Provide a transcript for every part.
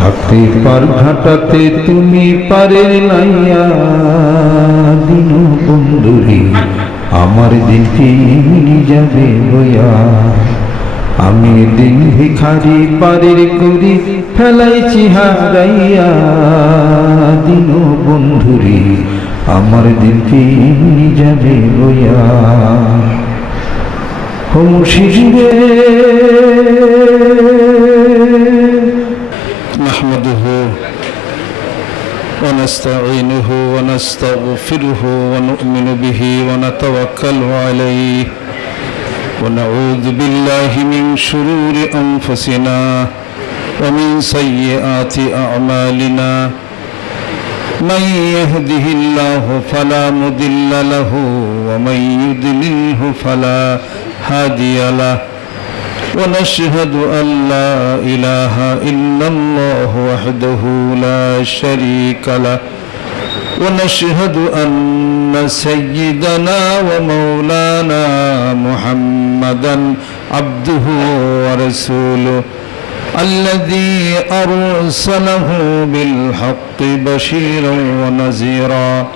থাকতে পার ঘাটাতে তুমি পারের নাইয়া দিন বন্ধুরে আমার দিন কি যাবে বইয়া আমি দিন ভিখারি পারের করি ফেলাইছি হারাইয়া দিন বন্ধুরে আমার দিন কি যাবে বইয়া হোম শিশিরে نحمده ونستعينه ونستغفره ونؤمن به ونتوكل عليه ونعوذ بالله من شرور أنفسنا ومن سيئات أعمالنا من يهده الله فلا مضل له ومن يضلله فلا هادي له ونشهد أن لا إله إلا الله وحده لا شريك له ونشهد أن سيدنا ومولانا محمدا عبده ورسوله الذي أرسله بالحق بشيرا ونذيرا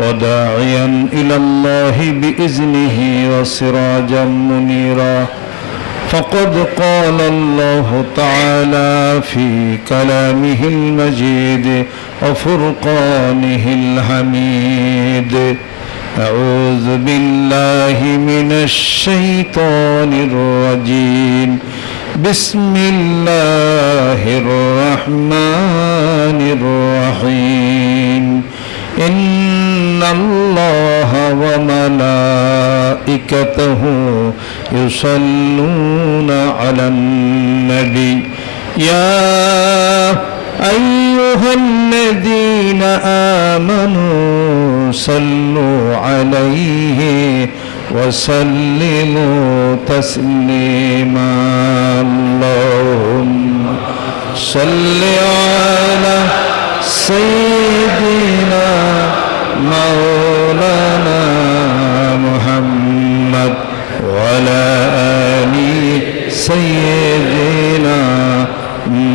وداعيا إلى الله بإذنه وسراجا منيرا فقد قال الله تعالى في كلامه المجيد وفرقانه الحميد أعوذ بالله من الشيطان الرجيم بسم الله الرحمن الرحيم إن الله وملائكته يصلون على النبي يا أيها الذين آمنوا صلوا عليه وسلموا تسليما اللهم صل على سيدنا مولانا محمد وعلى آل سيدنا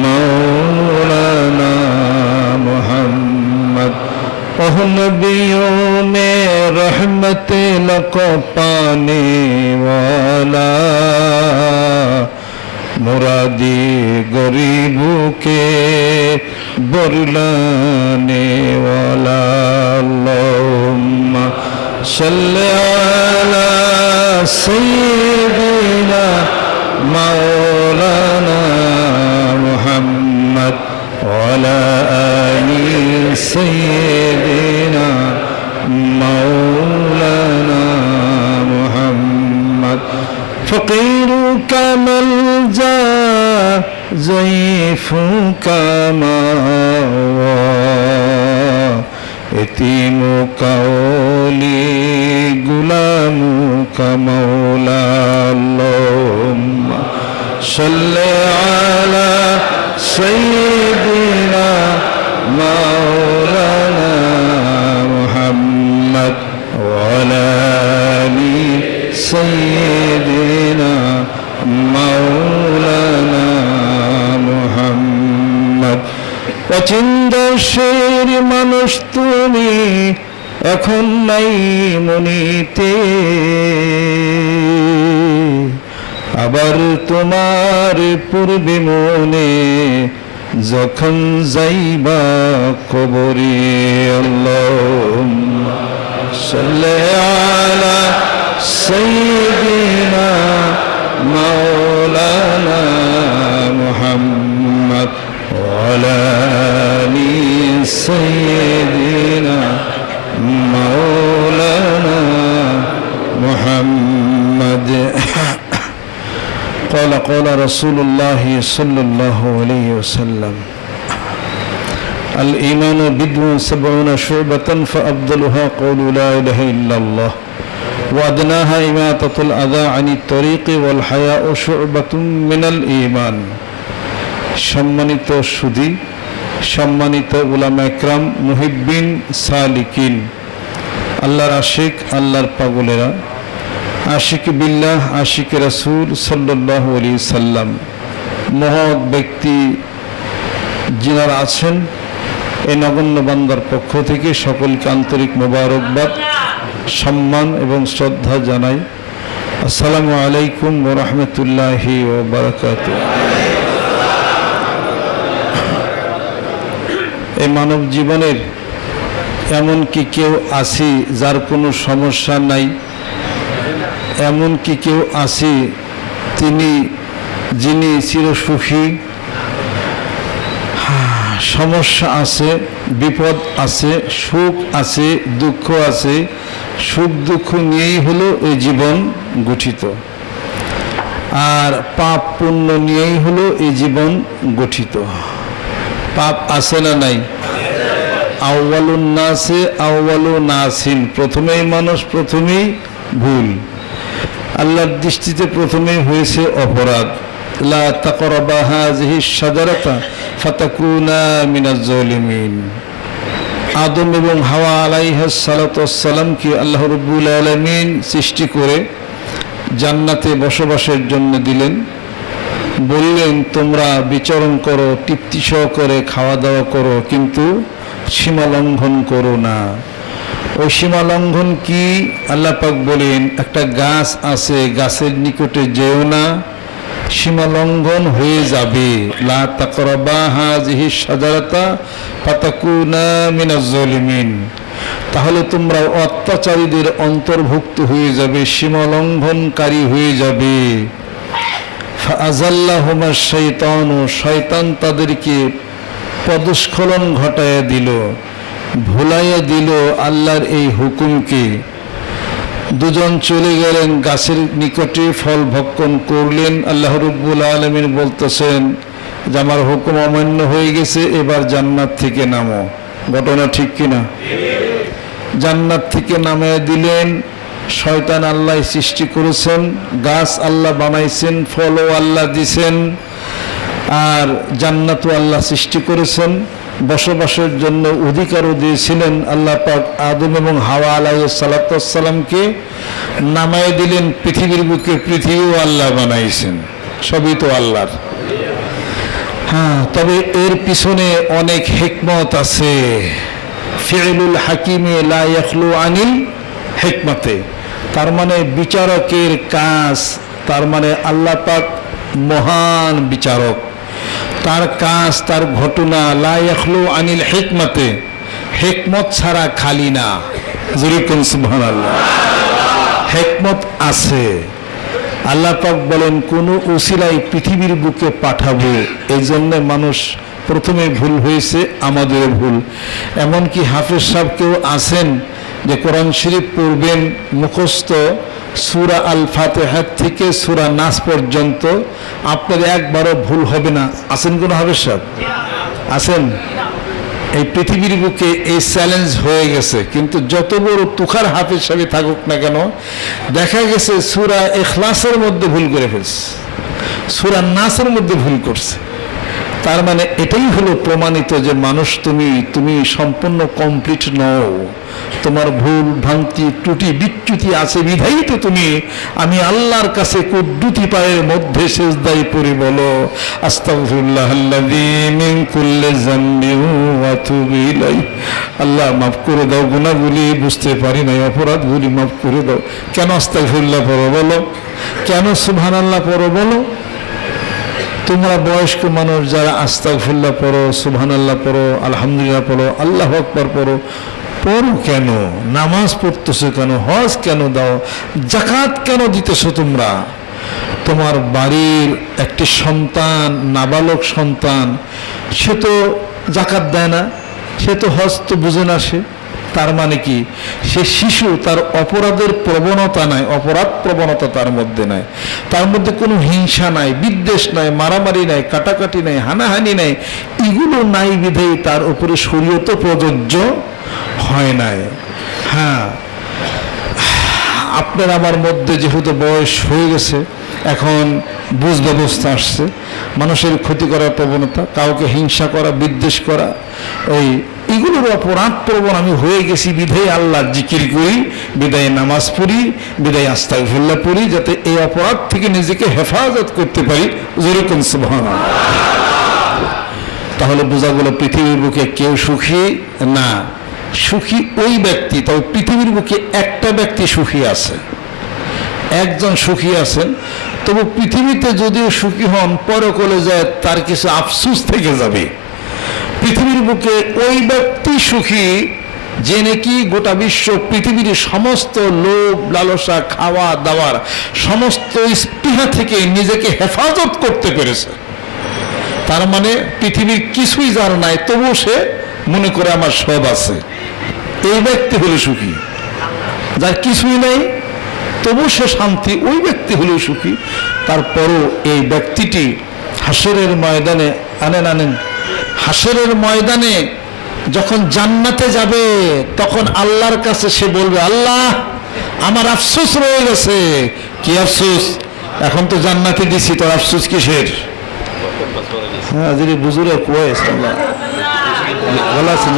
مولانا محمد ओह नबियों में रहमत लको पाने वाला मुरादी गरीबों के बरलाने वाला अल्लाहुम्मा सल्ली अला सय्यिदिना मौलाना मुहम्मद वअला आलि सय्यिदिना मौलाना मुहम्मद फकीरों का मलजा ज़ईफ़ों का मावा यतीमों का ओली गुलामों का मौला अल्लाहुम्मा सल्ली अला सय्यिदिना मौलाना मुहम्मद वअला आलि सय्यिदिना मौलाना मुहम्मद অচিন্ত্য শের মানুষ তুমি এখন নাই মনিতে আবার তোমার পূর্বে মনে যখন যাইবা কবরে আল্লাহুম্মা সাল্লি আলা সাইয়্যিদিনা মাওলানা মুহাম্মদ ওয়ালা আলি সাইয়্যিদিনা মাওলানা মুহাম্মদ قال رسول الله صلى الله عليه وسلم الإيمان بضع وسبعون شعبة فأفضلها قول لا إله إلا الله وأدناها إماطة الأذى عن الطريق والحياء شعبة من الإيمان সম্মানিত সুধী সম্মানিত উলামা ইকরাম মুহিব্বিন সালিকিন আল্লাহর আশিক আল্লাহর পাগলেরা আশিক বিল্লাহ আশিক রাসূল সাল্লাল্লাহু আলাইহি সাল্লাম মহৎ ব্যক্তি যিনারা আছেন এই নগণ্য বান্দার পক্ষ থেকে সকলকে আন্তরিক মোবারকবাদ, সম্মান এবং শ্রদ্ধা জানাই। আসসালামু আলাইকুম ওয়া রাহমাতুল্লাহি ওয়া বারাকাতুহু। এই মানব জীবনের এমন কি কেউ আছি যার কোনো সমস্যা নাই? এমন কি কেউ আছি যিনি চিরসুখী? সমস্যা আছে, বিপদ আছে, সুখ আছে, দুঃখ আছে। সুখ দুঃখ নিয়েই হলো এই জীবন গঠিত, আর পাপ পুণ্য নিয়েই হলো এই জীবন গঠিত। পাপ আছে না নাই? আউয়ালুন নাসে আউয়ালু নাসিন, প্রথমেই মানুষ, প্রথমেই ভুল। আল্লাহর দৃষ্টিতে প্রথমেই হয়েছে অপরাধ। লা তাকরাবা হাযিহি শাজারাতা ফাতাকুনা মিনাজ জালিমিন। আদম এবং হাওয়া আলাইহিস সালাতু ওয়াস সালামকে আল্লাহ রাব্বুল আলামিন সৃষ্টি করে জান্নাতে বসবাসের জন্য দিলেন। বললেন তোমরা বিচরণ করো, তৃপ্তি সহকারে খাওয়া দাওয়া করো, কিন্তু সীমা লঙ্ঘন করো না। ওই সীমা লঙ্ঘন কি? আল্লাহ পাক বলেন একটা গাছ আছে, গাছের নিকটে যেও না, সীমা লঙ্ঘন হয়ে যাবে। লা তাকরাবা হাযিহি শাজারাতা ফাতাকুনা মিনাজ জালিমিন। তাহলে তোমরা অত্যাচারীদের অন্তর্ভুক্ত হয়ে যাবে, সীমা লঙ্ঘনকারী হয়ে যাবে। ফাআযাল্লাহুমা শাইতানু, শয়তান তাদেরকে পদস্খলন ঘটাইয়া দিল, ভুলাইয়া দিল আল্লাহর এই হুকুমকে। দুজন চলে গেলেন গাছের নিকটে, ফল ভক্ষণ করলেন। আল্লাহ রাব্বুল আলামিন বলতেছেন যে আমার হুকুম অমান্য হয়ে গেছে, এবার জান্নাত থেকে নামো। ঘটনা ঠিক কিনা? জান্নাত থেকে নামিয়ে দিলেন। শয়তান আল্লাহ সৃষ্টি করেছেন, গাছ আল্লাহ বানাইছেন, ফলও আল্লাহ দিছেন, আর জান্নাতও আল্লাহ সৃষ্টি করেছেন। বসবাসের জন্য অধিকারও দিয়েছিলেন। আল্লাহ পাক আদম এবং হাওয়া আলাইহিস সালাতু ওয়াস সালামকে নামায় দিলেন পৃথিবীর বুকে। পৃথিবীও আল্লাহ বানাইছেন, সবই তো আল্লাহর। হ্যাঁ, তবে এর পিছনে অনেক হিকমত আছে। ফিউলুল হাকিমে লা ইয়াখলু আনিল হিকমতে, তার মানে বিচারকের কাজ, তার মানে আল্লাহ পাক মহান বিচারক, তার কাজ, তার ঘটনা লা ইয়াখলু আনিল হিকমতে, হিকমত ছাড়া খালি না। জোরে কোন সুবহানাল্লাহ। হিকমত আছে। আল্লাহ পাক বলেন কোন উসিলায় পৃথিবীর বুকে পাঠাবো। এই জন্য মানুষ প্রথমে ভুল হয়েছে, আমাদের ভুল। এমনকি হাফেজ সাহেব কেউ আছেন যে কোরআন শরীফ পড়বেন মুখস্থ, সূরা আল ফাতিহা থেকে সূরা নাস পর্যন্ত, আপনার একবারও ভুল হবে না। আছেন কোন হাফেজ সাহেব? আছেন? এই পৃথিবীর বুকে এই চ্যালেঞ্জ হয়ে গেছে। কিন্তু যত বড় তুখার হাফেজ সাহেব থাকুক না কেন, দেখা গেছে সূরা ইখলাসের মধ্যে ভুল করে ফেলছে, সূরা নাসের মধ্যে ভুল করছে। তার মানে এটাই হলো প্রমাণিত যে মানুষ তুমি সম্পূর্ণ কমপ্লিট নও। তোমার ভুল ভ্রান্তি ত্রুটি বিচ্যুতি আছে বিধাই তো তুমি আমি আল্লাহর কাছে কুদ্দুতি পায়ের মধ্যে সিজদায় পড়ে বলো আস্তাগফিরুল্লাহাল্লাযী মিন কুল্লি যামবিন ওয়া আতুবু ইলাইহি। আল্লাহ মাফ করে দাও, গুনাহগুলি বুঝতে পারি না, অপরাধগুলি মাফ করে দাও। কেন আস্তাগফিরুল্লাহ পড়ো বলো? কেন সুবহানাল্লাহ পড়ো বলো? তোমরা বয়স্ক মানুষ যারা আস্তাগফিরুল্লাহ পড়ো, সুবহানাল্লাহ পড়ো, আলহামদুলিল্লাহ পড়ো, আল্লাহু আকবার পড়ো, পড়ো কেন? নামাজ পড়তেছো কেন? হজ কেন দাও? যাকাত কেন দিতেছো? তোমরা তোমার বাড়ির একটি সন্তান, নাবালক সন্তান, সে তো যাকাত দেয় না, সে তো হজ তো বুঝে না। তার মানে কি? সে শিশু, তার অপরাধের প্রবণতা নাই, অপরাধ প্রবণতা তার মধ্যে নাই, তার মধ্যে কোনো হিংসা নাই, বিদ্বেষ নাই, মারামারি নাই, কাটাকাটি নাই, হানাহানি নাই। এগুলো নাই বিধেই তার উপরে শরীয়ত প্রযোজ্য হয় নাই। হ্যাঁ, আপনার আমার মধ্যে যেহেতু বয়স হয়ে গেছে, এখন বুঝ ব্যবস্থা আসছে, মানুষের ক্ষতি করার প্রবণতা, কাউকে হিংসা করা, বিদ্বেষ করা, এইগুলোর অপরাধ প্রবণ আমি হয়ে গেছি বিধায় আল্লাহর জিকির করি, বিদায় নামাজ পড়ি, বিদায় আস্তাগফিরুল্লাহ পড়ি, যাতে এই অপরাধ থেকে নিজেকে হেফাজত করতে পারি। যেরকম সুবহানাল্লাহ। তাহলে বোঝা গেল পৃথিবীর বুকে কেউ সুখী না। সুখী ওই ব্যক্তি, তবে পৃথিবীর বুকে একটা ব্যক্তি সুখী আছে, একজন সুখী আছেন। তবু পৃথিবীতে যদিও সুখী হন, পরকালে যায় তার কিছু আফসোস থেকে যাবে। পৃথিবীর বুকে ওই ব্যক্তি সুখী যে নাকি গোটা বিশ্ব পৃথিবীর সমস্ত লোভ লালসা খাওয়া দাওয়ার সমস্ত স্পৃহা থেকে নিজেকে হেফাজত করতে পেরেছে। তার মানে পৃথিবীর কিছুই যার নাই, তবুও সে মনে করে আমার সব আছে। এই ব্যক্তি হলো সুখী। যার কিছুই নেই তবু সে শান্তি, ওই ব্যক্তি হলেও সুখী। তারপরও এই ব্যক্তিটি হাসরের ময়দানে আনেন হাসরের ময়দানে যখন জান্নাতে যাবে, তখন আল্লাহর কাছে সে বলবে, আল্লাহ আমার আফসোস রয়ে গেছে। কি আফসোস? এখন তো জান্নাতে দিছি, তোর আফসোস কিসের? হ্যাঁ, যদি বুঝুরে কুয়াইস ভালো আছেন?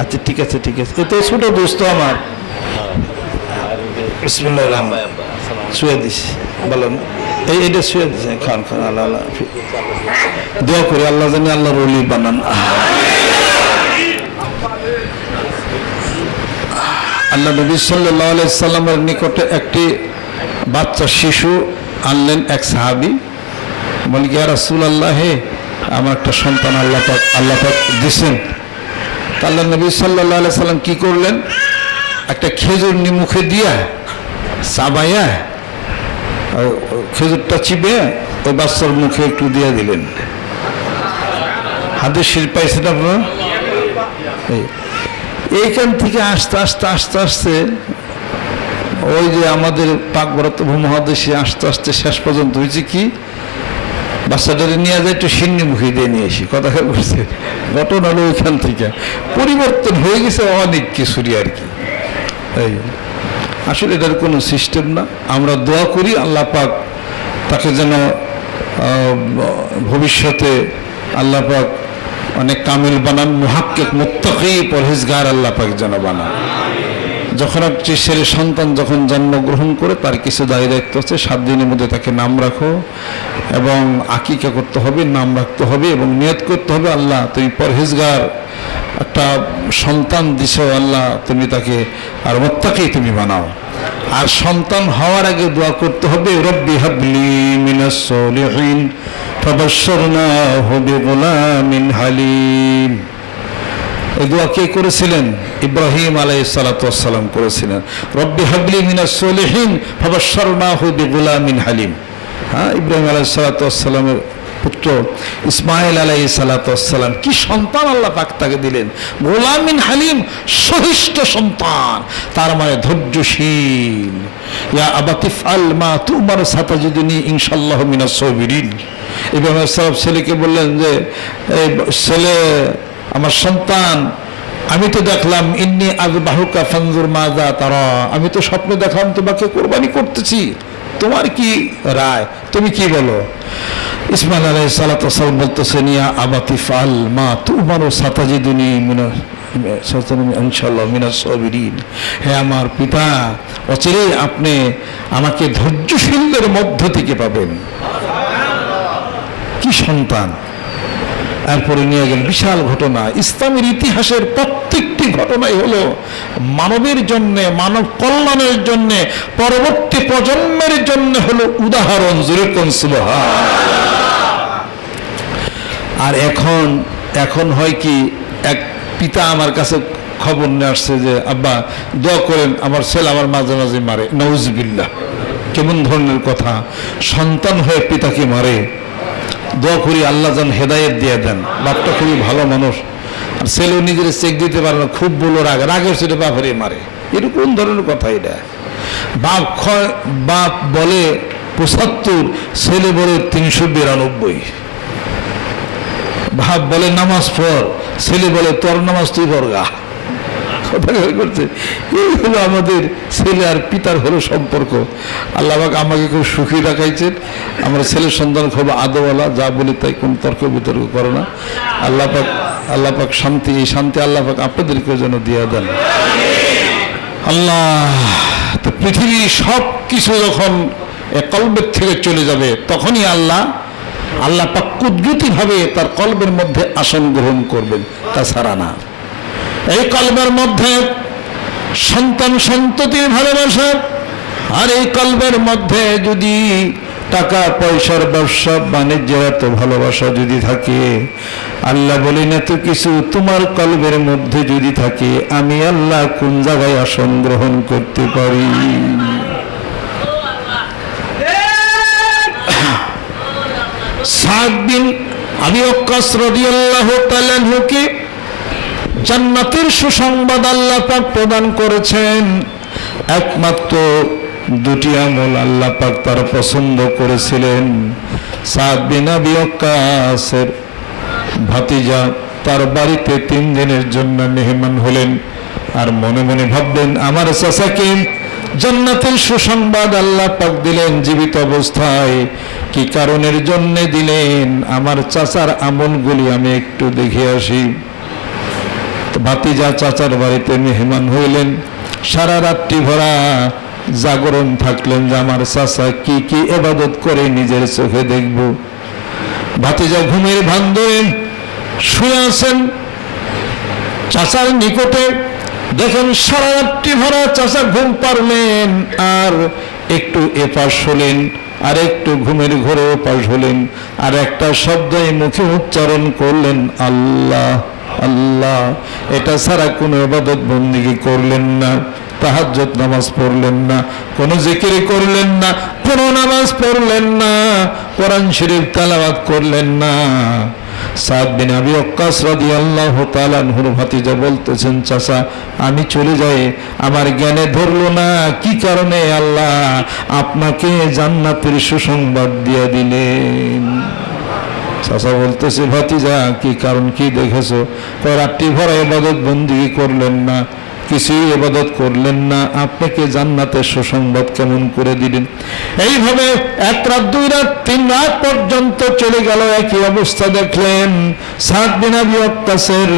আচ্ছা, ঠিক আছে ঠিক আছে। এ তো ছোট দোস্ত আমার। বিসমিল্লাহির রহমানির রহিম। শুয়ে দিস, বলেন এইটা শুয়ে দিস। খান খান, আল্লাহ আল্লাহ দোয়া করি আল্লাহ জানি আল্লাহর ওলি বানান। আল্লাহ নবী সাল্লাল্লাহু আলাইহি সাল্লামের নিকটে একটি বাচ্চা শিশু আনলেন এক সাহাবী। বলি, ইয়া রাসূলুল্লাহ, আমার একটা সন্তান আল্লাহ পাক দিয়েছেন। আল্লাহ নবী সাল্লাল্লাহু আলাইহি সাল্লাম কি করলেন? একটা খেজুর মুখে দিয়া চাবাইয়া খেজুরটা চিবে ওই বাচ্চার মুখে একটু দিয়ে দিলেন। হাদিস শরীফ পাইছেন আপনারা? এইখান থেকে আস্তে আস্তে আস্তে আস্তে ওই যে আমাদের পাক ভারত উপমহাদেশে আস্তে আস্তে শেষ পর্যন্ত হয়েছে কি, বাচ্চাটাকে নিয়ে যায় একটু সিন্নি মুখে দিয়ে নিয়ে আসি। কথা বলছে, ঘটনা হলো ওইখান থেকে পরিবর্তন হয়ে গেছে অনেক কিছুরই আর কি। এই আসলে এটার কোনো সিস্টেম না। আমরা দোয়া করি আল্লাহ পাক তাকে যেন ভবিষ্যতে আল্লাহ পাক অনেক কামিল বানান, মুহাক্কিক মুত্তাকি পরহেজগার আল্লাহ পাক যেন বানান। যখন একটি ছেলে সন্তান যখন জন্মগ্রহণ করে তার কিছু দায়ী দায়িত্ব আছে। 7 দিনের মধ্যে তাকে নাম রাখো এবং আকিকা করতে হবে, নাম রাখতে হবে এবং নিয়ত করতে হবে, আল্লাহ তুমি পরহেজগার একটা সন্তান দিছো, আল্লাহ তুমি তাকে আর মুত্তাকি তুমি বানাও। আর সন্তান হওয়ার আগে দোয়া করতে হবে, রব্বি হাবলি মিনাস সলিহিন ফাবাশশারনাহু বিগুলামিন হালিম। এই দোয়া কে করেছিলেন? ইব্রাহিম আলাইহিস সালাতু ওয়াস সালাম করেছিলেন। রব্বি হাবলি মিনাস সলিহিন ফাবাশশারনাহু বিগুলামিন হালিম। হ্যাঁ, ইব্রাহিম আলাইহিস সালাতু ওয়াস সালামের পুত্র ইসমাইল আলাইহিস সালাতু ওয়াস সালাম কি সন্তান আল্লাহ পাক তাকে দিলেন? গোলামিন হালিম, সহিষ্ণু সন্তান, তার মানে ধৈর্যশীল। ইয়া আবাতি ফাল মা তুমার সাতাজিদুনি ইনশাআল্লাহু মিনাস সাবিরিন। ইব্রাহিম আলাইহিস সালাম ছেলেকে বললেন যে, এই ছেলে, আমার সন্তান, আমি তো দেখলাম ইন্নী আযবাহুকা ফানজুর মাযা তারা, আমি তো স্বপ্নে দেখলাম তোমাকে কোরবানি করতেছি, তোমার কি রায়, তুমি কি বলো? ইসমাইল আলাইহিস সালাতু ওয়াস সালাম বলতেছেন, ইয়া আবাতি ফাল মা তুমারু সাতাজিদুনি ইনশাআল্লাহ মিনাস সাবিরিন। হে আমার পিতা, অচিরেই আপনি আমাকে ধৈর্যশীলদের মধ্য থেকে পাবেন। কি সন্তান! এরপরে নিয়ে গেলেন বিশাল ঘটনা। ইসলামের ইতিহাসের প্রত্যেকটি ঘটনাই হলো মানবের জন্যে, মানব কল্যাণের জন্যে, পরবর্তী প্রজন্মের জন্য হলো উদাহরণ। জোরে কোন সুবহান। আর এখন হয় কি, এক পিতা আমার কাছে খবর নিয়ে আসছে যে, আব্বা দোয়া করেন, আমার ছেলে আমার মাঝে মাঝে মারে। নাউজুবিল্লাহ, কেমন ধরনের কথা! সন্তান হয়ে পিতাকে মারে। দোয়া করি আল্লাহ যেন হেদায়েত দিয়ে দেন। বাপটা খুবই ভালো মানুষ, আর ছেলেও নিজের চেক দিতে পারে না, খুব বলো রাগের সেটা বাপরে মারে। এটা কোন ধরনের কথা? এটা বাপ বলে 75, ছেলে বলে 392। বাপ বলে নামাজ পড়, ছেলে বলে তোর নামাজ তুই পড়গা। কথা করছে। এই হলো আমাদের ছেলে আর পিতার হলো সম্পর্ক। আল্লাহ পাক আমাকে খুব সুখী রাখাইছেন। আমার ছেলের সন্তান খুব আদওয়ালা, যা বলি তাই কোন তর্ক বিতর্ক করে না। আল্লাহ পাক শান্তি, এই শান্তি আল্লাহ পাক আপনাদেরকে যেন দিয়ে দেন। আল্লাহ, তো পৃথিবীর সব কিছু যখন কলবের থেকে চলে যাবে, তখনই আল্লাহ আল্লাহ পাক কুদরতিভাবে তার কলবের মধ্যে আসন গ্রহণ করবেন, তাছাড়া না। এই কলবের মধ্যে সন্তান সন্ততির ভালোবাসা, আর এই কলবের মধ্যে যদি টাকা পয়সার ব্যবসা বাণিজ্যের এত ভালোবাসা যদি থাকে, আল্লাহ বলেন এত কিছু তোমার কলবের মধ্যে যদি থাকে, আমি আল্লাহ কোন জায়গায় আসন গ্রহণ করতে পারি? সাদ বিন আবি ওয়াক্কাস রাদিয়াল্লাহু তাআলা আনহুকে জান্নাতের সুসংবাদ আল্লাহ পাক প্রদান করেছেন। একমাত্র দুটি আমল আল্লাহ পাক তার পছন্দ করেছিলেন। সাদ বিন আবি ওয়াক্কাসের ভাতিজা তার বাড়িতে 3 দিনের জন্য মেহমান হলেন, আর মনে মনে ভাবলেন আমার চাচাকে জান্নাতের সুসংবাদ আল্লাহ পাক দিলেন জীবিত অবস্থায়, কি কারণের জন্য দিলেন? আমার চাচার আমলগুলি আমি একটু দেখে আসি। ভাতিজা চাচার বাড়িতে মেহমান হইলেন, সারা রাত্রি ভরা জাগরণ থাকলেন যে আমার চাচা কি কি ইবাদত করে নিজের চোখে দেখব। ভাতিজা ঘুমের ভান ধরে শুয়ে আছেন চাচার নিকটে, দেখেন সারা রাত্রি ভরা চাচা ঘুম পারলেন, আর একটু এপাশ হলেন, আর একটু ঘুমের ঘরে ওপাশ হলেন, আর একটা শব্দই মুখে উচ্চারণ করলেন আল্লাহ আল্লাহ। এটা ছাড়া কোনো ইবাদত বন্দেগী করলেন না, তাহাজ্জুদ নামাজ পড়লেন না, কোনো জিকির করলেন না, কোনো নামাজ পড়লেন না, কোরআন শরীফ তেলাওয়াত করলেন না। সাদ বিন আবি ওয়াক্কাস রাদিয়াল্লাহু তাআলা আনহুর ভাতিজা বলতেছেন, চাচা আমি চলে যাই, আমার জ্ঞানে ধরলো না কি কারণে আল্লাহ আপনাকে জান্নাতের সুসংবাদ দিয়ে দিলেন। চাচা বলতেছে, ভাতিজা কি কারণ, কি দেখেছো? রাত্রি ভরা ইবাদত বন্দেগী করলেন না, কিছুই ইবাদত করলেন না, আপনাকে জান্নাতের সুসংবাদ কেমন করে দিলেন? এইভাবে 1 রাত 2 রাত 3 রাত পর্যন্ত চলে গেল, একই অবস্থা দেখলেন। সাদ বিন আবি ওয়াক্কাসের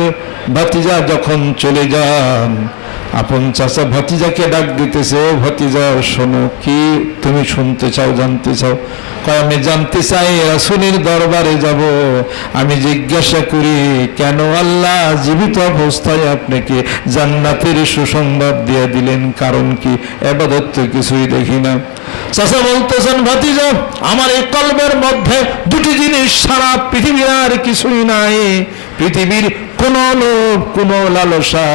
ভাতিজা যখন চলে যান, আপন চাচা ভাতিজাকে ডাক দিতেছে, ও ভাতিজা শোনো, কি তুমি শুনতে চাও, জানতে চাও? কয় আমি জানতে চাই রাসূলের দরবারে যাব, আমি জিজ্ঞাসা করি কেন আল্লাহ জীবিত অবস্থায় আপনাকে জান্নাতের সুসংবাদ দিয়ে দিলেন, কারণ কি? ইবাদত তো কিছুই দেখি না। চাচা বলতেছেন, ভাতিজা আমার এই কলবের মধ্যে 2টি জিনিস সারা পৃথিবীর আর কিছুই নাই। পৃথিবীর কোনো লোভ, কোনো লালসা,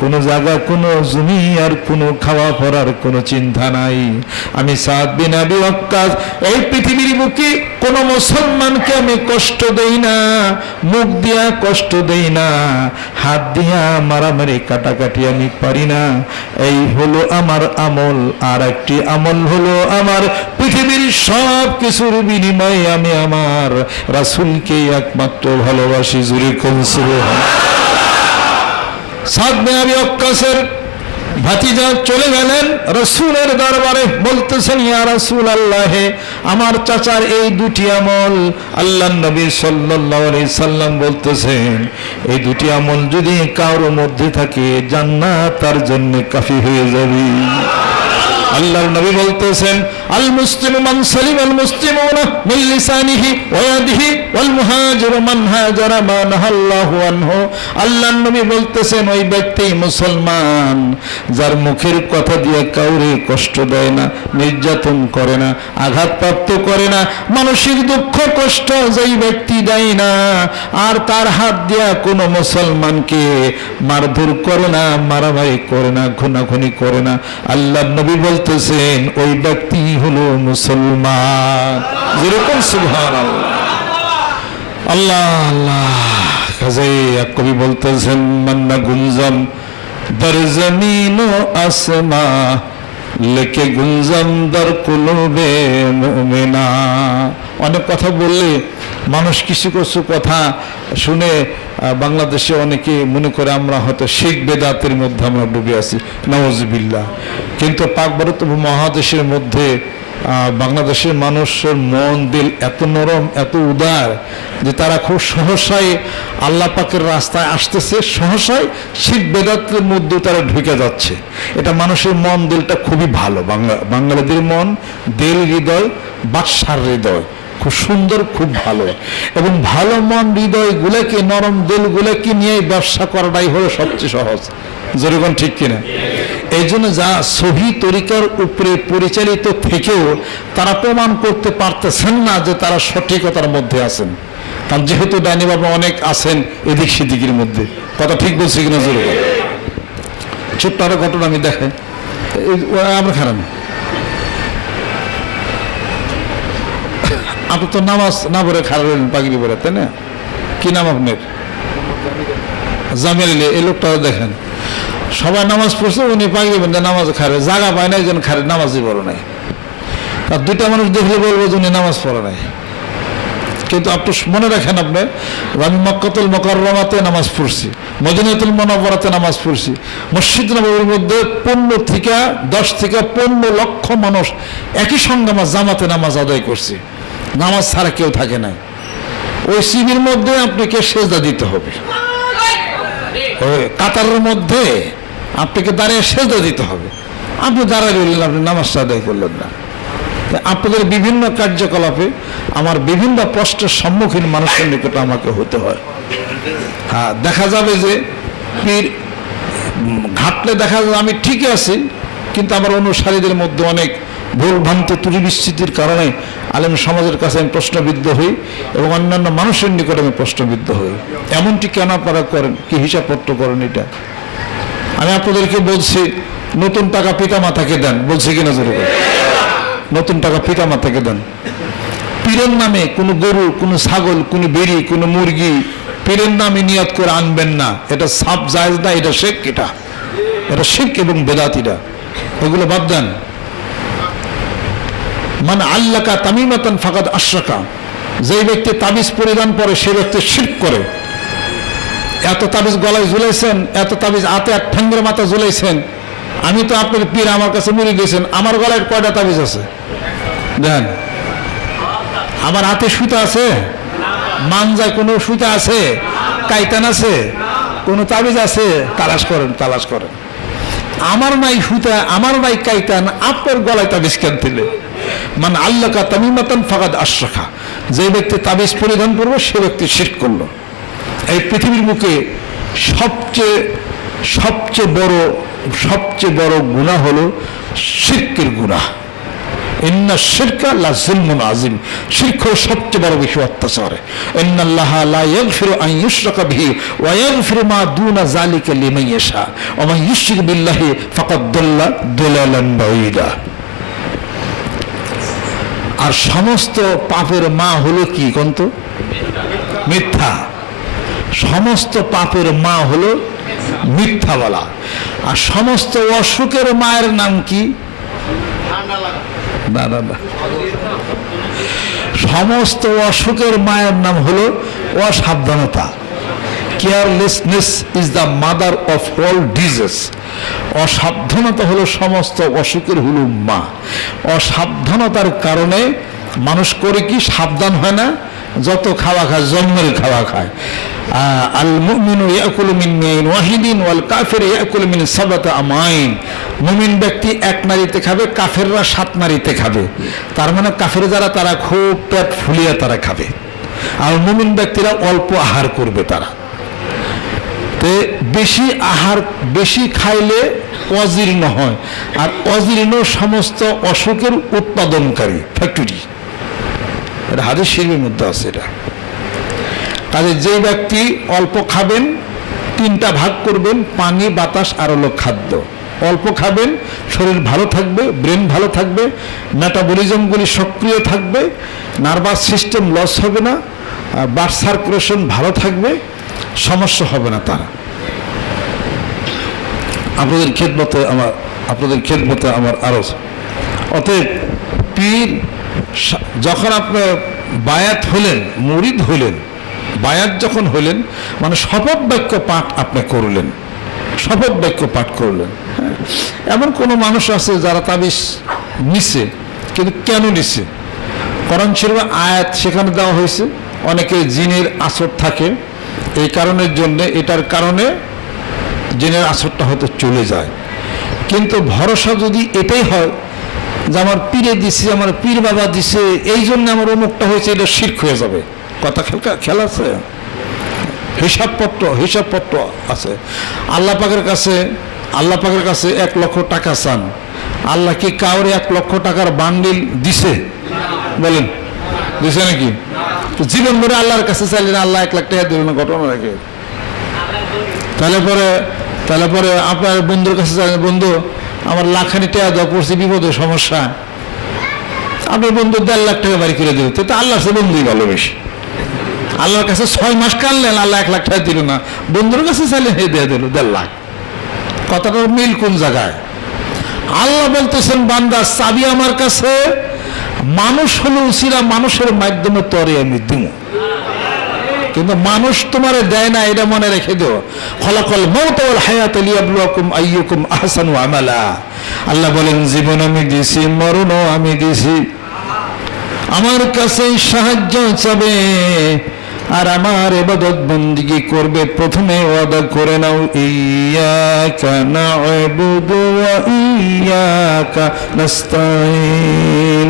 কোনো জায়গা, কোনো জমি, আর কোনো খাওয়া পড়ার কোনো চিন্তা নাই। আমি সাদ বিন আবি ওয়াক্কাস এই পৃথিবীর বুকে কোনো মুসলমানকে আমি কষ্ট দেই না, মুখ দিয়া কষ্ট দেই না, হাত দিয়া মারামারি কাটাকাটি আমি পারি না। এই হলো আমার আমল। আর একটি আমল হলো আমার পৃথিবীর সব কিছুর বিনিময়ে আমি আমার রাসূলকে একমাত্র ভালোবাসি। জুরে কোন সুবহান। সাদ বিন আবি ওয়াক্কাসের ভাতিজা চলে গেলেন রাসূলের দরবারে, বলতেছেন ইয়া রাসূলুল্লাহ, আমার চাচার এই 2টি আমল। আল্লাহর নবী সাল্লাল্লাহু আলাইহি সাল্লাম বলতেছেন, এই 2টি আমল যদি কারোর মধ্যে থাকে, জান্নাত তার জন্য কাফি হয়ে যাবে। আল্লাহর নবী বলতেছেন, আল মুসলিমু মান সালিম আল মুসলিমুনা মিন লিসানিহি ওয়া ইয়াদিহি ওয়াল মুহাজিরু মান হাজারা মা নাহাল্লাহু আনহু। আল্লাহর নবী বলতেছেন, ওই ব্যক্তি মুসলমান যার মুখের কথা দিয়ে কাউরে কষ্ট দেয় না, নির্যাতন করে না, আঘাতপ্রাপ্ত করে না, মানসিক দুঃখ কষ্ট যেই ব্যক্তি দেয় না, আর তার হাত দিয়া কোনো মুসলমানকে মারধর করে না, মারামারি করে না, খুনাখুনি করে না, আল্লাহর নবী বলতেছেন ওই ব্যক্তি হলো মুসলমান। যেরকম সুবহানাল্লাহ, আল্লাহ আল্লাহ। কাজেই এক কবি বলতেছেন, মান্না গুঞ্জম দর জমিন ও আসমা লেকে গুঞ্জম দর কুলুবে মুমিনা। অনেক কথা বললে মানুষ কিছু কিছু কথা শুনে বাংলাদেশে অনেকে মনে করে আমরা হয়তো শিখ বেদাতের মধ্যে আমরা ডুবে আছি, নাউজুবিল্লাহ। কিন্তু পাক ভারত মহাদেশের মধ্যে বাংলাদেশের মানুষের মন দিল এত নরম, এত উদার যে তারা খুব সহসাই আল্লাহ পাকের রাস্তায় আসতেছে, সহসাই শিখ বেদাতের মধ্যে তারা ঢুকে যাচ্ছে। এটা মানুষের মন দিলটা খুবই ভালো। বাঙালিদের মন দিল, হৃদয়, বাদশার হৃদয়, খুব সুন্দর, খুব ভালো, এবং ভালো মন হৃদয়গুলোকে, নরম দিলগুলোকে নিয়ে ব্যবসা করাটাই হলো সবচেয়ে সহজ। যেরকম ঠিক কিনা? এই জন্য যা সহি তরিকার উপরে পরিচালিত থেকেও তারা প্রমাণ করতে পারতেছেন না যে তারা সঠিকতার মধ্যে আছেন, কারণ যেহেতু ডাইনি বাবা অনেক আছেন এদিক সেদিকের মধ্যে। কথা ঠিক বলছি কিনা? যেরকম ছোট্ট আরো ঘটনা আমি দেখে, আমরা খারাপ, আপনি তো নামাজ না পড়ে খারাপ হলেন পাগড়ি পরে, তাই না? কি নাম আপনার? জামিল আলী। এই লোকটা দেখেন, সবাই নামাজ পড়ছে, উনি পাগড়ি বেঁধে নামাজ খারে, জায়গা পায় না, একজন খারে নামাজই পড়ে নাই। আর দুইটা মানুষ দেখলে বলবো যে উনি নামাজ পড়ে নাই। কিন্তু আপনি মনে রাখেন, আপনি আমি মক্কাতুল মুকাররমাতে নামাজ পড়ছি, মদিনাতুল মুনাওয়ারাতে নামাজ পড়ছি, মসজিদ নববীর মধ্যে 15 থেকে 10 থেকে 15 লক্ষ মানুষ একই সঙ্গে আমার জামাতে নামাজ আদায় করছি, নামাজ ছাড়া কেউ থাকে না। ওই শিবির মধ্যে আপনাকে সেজদা দিতে হবে, ওই কাতারের মধ্যে আপনাকে দাঁড়িয়ে সেজদা দিতে হবে। আপনি দাঁড়ায় রইলেন, আপনি নামাজটা আদায় করলেন না। আপনাদের বিভিন্ন কার্যকলাপে আমার বিভিন্ন প্রশ্নের সম্মুখীন মানুষের নিকট আমাকে হতে হয়। হ্যাঁ, দেখা যাবে যে পীর ঘাটলে দেখা যাবে আমি ঠিকই আছি, কিন্তু আমার অনুসারীদের মধ্যে অনেক ভুলভ্রান্তি ত্রুটি বিস্তৃতির কারণে আলেম সমাজের কাছে আমি প্রশ্নবিদ্ধ হই এবং অন্যান্য মানুষের নিকট আমি প্রশ্নবিদ্ধ হই। এমনটি কেন আপনারা করেন? কি হিসাবপত্র করেন এটা? আমি আপনাদেরকে বলছি, নতুন টাকা পিতা মাতাকে দেন, বলছি কিনা জোরে? নতুন টাকা পিতা মাতাকে দেন। পীরের নামে কোনো গরু, কোনো ছাগল, কোনো বেড়ি, কোনো মুরগি পীরের নামে নিয়ত করে আনবেন না। এটা সাপ জায়েজ না, এটা শিরক, এটা শিরক এবং বেদাতিরা, এগুলো বাদ দেন। মান আল্লাকা তামিমাতান ফাকাদ আশরাকা, যে ব্যক্তি তাবিজ পরিধান করে সে ব্যক্তি শিরক করে। এত তাবিজ গলায় ঝুলাইছেন, এত তাবিজ হাতে আর ঠ্যাঙ্গের মাথা ঝুলাইছেন। আমি তো আপনার পীর, আমার কাছে মুড়ি দিয়েছেন, আমার গলায় কয়টা তাবিজ আছে দেন? আমার হাতে সুতা আছে? মানজায় কোনো সুতা আছে? কাইতান আছে? কোনো তাবিজ আছে? তালাশ করেন, তালাশ করেন। আমার নাই সুতা, আমার নাই কাইতান, আপনার গলায় তাবিজ কেন দিলে? মান আল্লাকা তামিমাতান ফাকাদ আশরাকা, যে ব্যক্তি তাবিজ পরিধান করবে সে ব্যক্তি শিরক করলো। এই পৃথিবীর মুখে সবচেয়ে বড় গুনাহ হলো শিরকের গুনাহ। ইন্না শিরকা লাযুলমুন আযীম, শিরক হলো সবচেয়ে বড় বেশি অত্যাচার। ইন্নাল্লাহা লা ইয়াগফিরু আন ইউশরাকা বিহি ওয়া ইয়াগফিরু মা দুনা যালিকা লিমান ইয়াশা ওয়া মান ইউশরিক বিল্লাহি ফাকাদ দাল্লা দালালান বাঈদা। আর সমস্ত পাপের মা হলো কি কোনত? মিথ্যা। সমস্ত পাপের মা হলো মিথ্যা বলা। আর সমস্ত অসুখের মায়ের নাম কি? না, সমস্ত অসুখের মায়ের নাম হলো অসাবধানতা। Carelessness is the mother of all disease. অসাবধানতা হলো সমস্ত অসুখের হলো মা। অসাবধানতার কারণে মানুষ করে কি? সাবধান হয় না, যত খাওয়া খায় জন্মের খাওয়া খায়। আল মুমিনু ইয়াকুলু মিন মাইন ওয়াহিদিন ওয়াল কাফিরু ইয়াকুলু মিন সাবাতি আমাইন। মুমিন ব্যক্তি এক নারীতে খাবে, কাফেররা 7 নারীতে খাবে। তার মানে কাফের যারা তারা খুব পেট ফুলিয়ে তারা খাবে, আর মুমিন ব্যক্তিরা অল্প আহার করবে। তারা বেশি আহার বেশি খাইলে অজীর্ণ হয়, আর অজীর্ণ সমস্ত অসুখের উৎপাদনকারী ফ্যাক্টরি। এটা হাদিস শরীফের মধ্যে আছে। এটা কাজে যে ব্যক্তি অল্প খাবেন, 3টা ভাগ করবেন, পানি, বাতাস আর হলো খাদ্য। অল্প খাবেন, শরীর ভালো থাকবে, ব্রেন ভালো থাকবে, মেটাবলিজমগুলি সক্রিয় থাকবে, নার্ভাস সিস্টেম লস হবে না, ব্লাড সার্কুলেশন ভালো থাকবে, সমস্যা হবে না। তারা আপনাদের খেদমতে আমার আরজ। অতএব পীর যখন আপনি বায়াত হলেন, মুরিদ হলেন, বায়াত যখন হলেন মানে শপথ বাক্য পাঠ আপনি করলেন, শপথ বাক্য পাঠ করলেন। এমন কোনো মানুষ আছে যারা তাবিজ নিছে, কিন্তু কেন নিছে? কোরআন শরীফে আয়াত সেখানে দেওয়া হয়েছে, অনেকে জিনের আসর থাকে, এই কারণের জন্য, এটার কারণে জিনের আসরটা হয়তো চলে যায়। কিন্তু ভরসা যদি এটাই হয় যে আমার পীরে দিছে, আমার পীর বাবা দিছে, এই জন্য আমার অমুকটা হয়েছে, এটা শিরক হয়ে যাবে। কথা খেয়াল আছে? হিসাবপত্র আছে। আল্লাহ পাকের কাছে 1 লক্ষ টাকা চান, আল্লাহ কি কাউরে 1 লক্ষ টাকার বান্ডিল দিছে? বলেন, দিছে নাকি? জীবন ধরে আল্লাহর কাছে চাইলেন, আল্লাহ 1 লাখ টাকা দিলেন, ঘটনা রাখে। তাহলে পরে আপনার বন্ধুর কাছে চাইলেন, বন্ধু আমার লাখখানি টাকা দেওয়া পড়ছে, বিপদের সমস্যা, আপনার বন্ধু 1.5 লাখ টাকা বাড়ি করে দিল, তো আল্লাহর সে বন্ধুই ভালো বেশি। আল্লাহর কাছে 6 মাস কানলেন, আল্লাহ 1 লাখ টাকা দিল না, বন্ধুর কাছে চাইলেন, হে দিয়ে দিল 1.5 লাখ। কথাটার মিল কোন জায়গায়? আল্লাহ বলতেছেন, বান্দা চাবি আমার কাছে, মানুষ হলো উসিলা, মানুষের মাধ্যমে তরে আমি দিব, কিন্তু মানুষ তোমারে দেয় না, এটা মনে রেখে দিও। খলাকাল মাউত ওয়াল হায়াত লিয়াবলুয়াকুম আইয়ুকুম আহসানু আমালা। আল্লাহ বলেন, জীবন আমি দিছি, মরণও আমি দিছি, আমার কাছে সাহায্য চাবে আর আমার ইবাদত বন্দেগী করবে। প্রথমে ওয়াদা করে নাও, ইয়্যাকা না'বুদু ওয়া ইয়্যাকা নাস্তাঈন।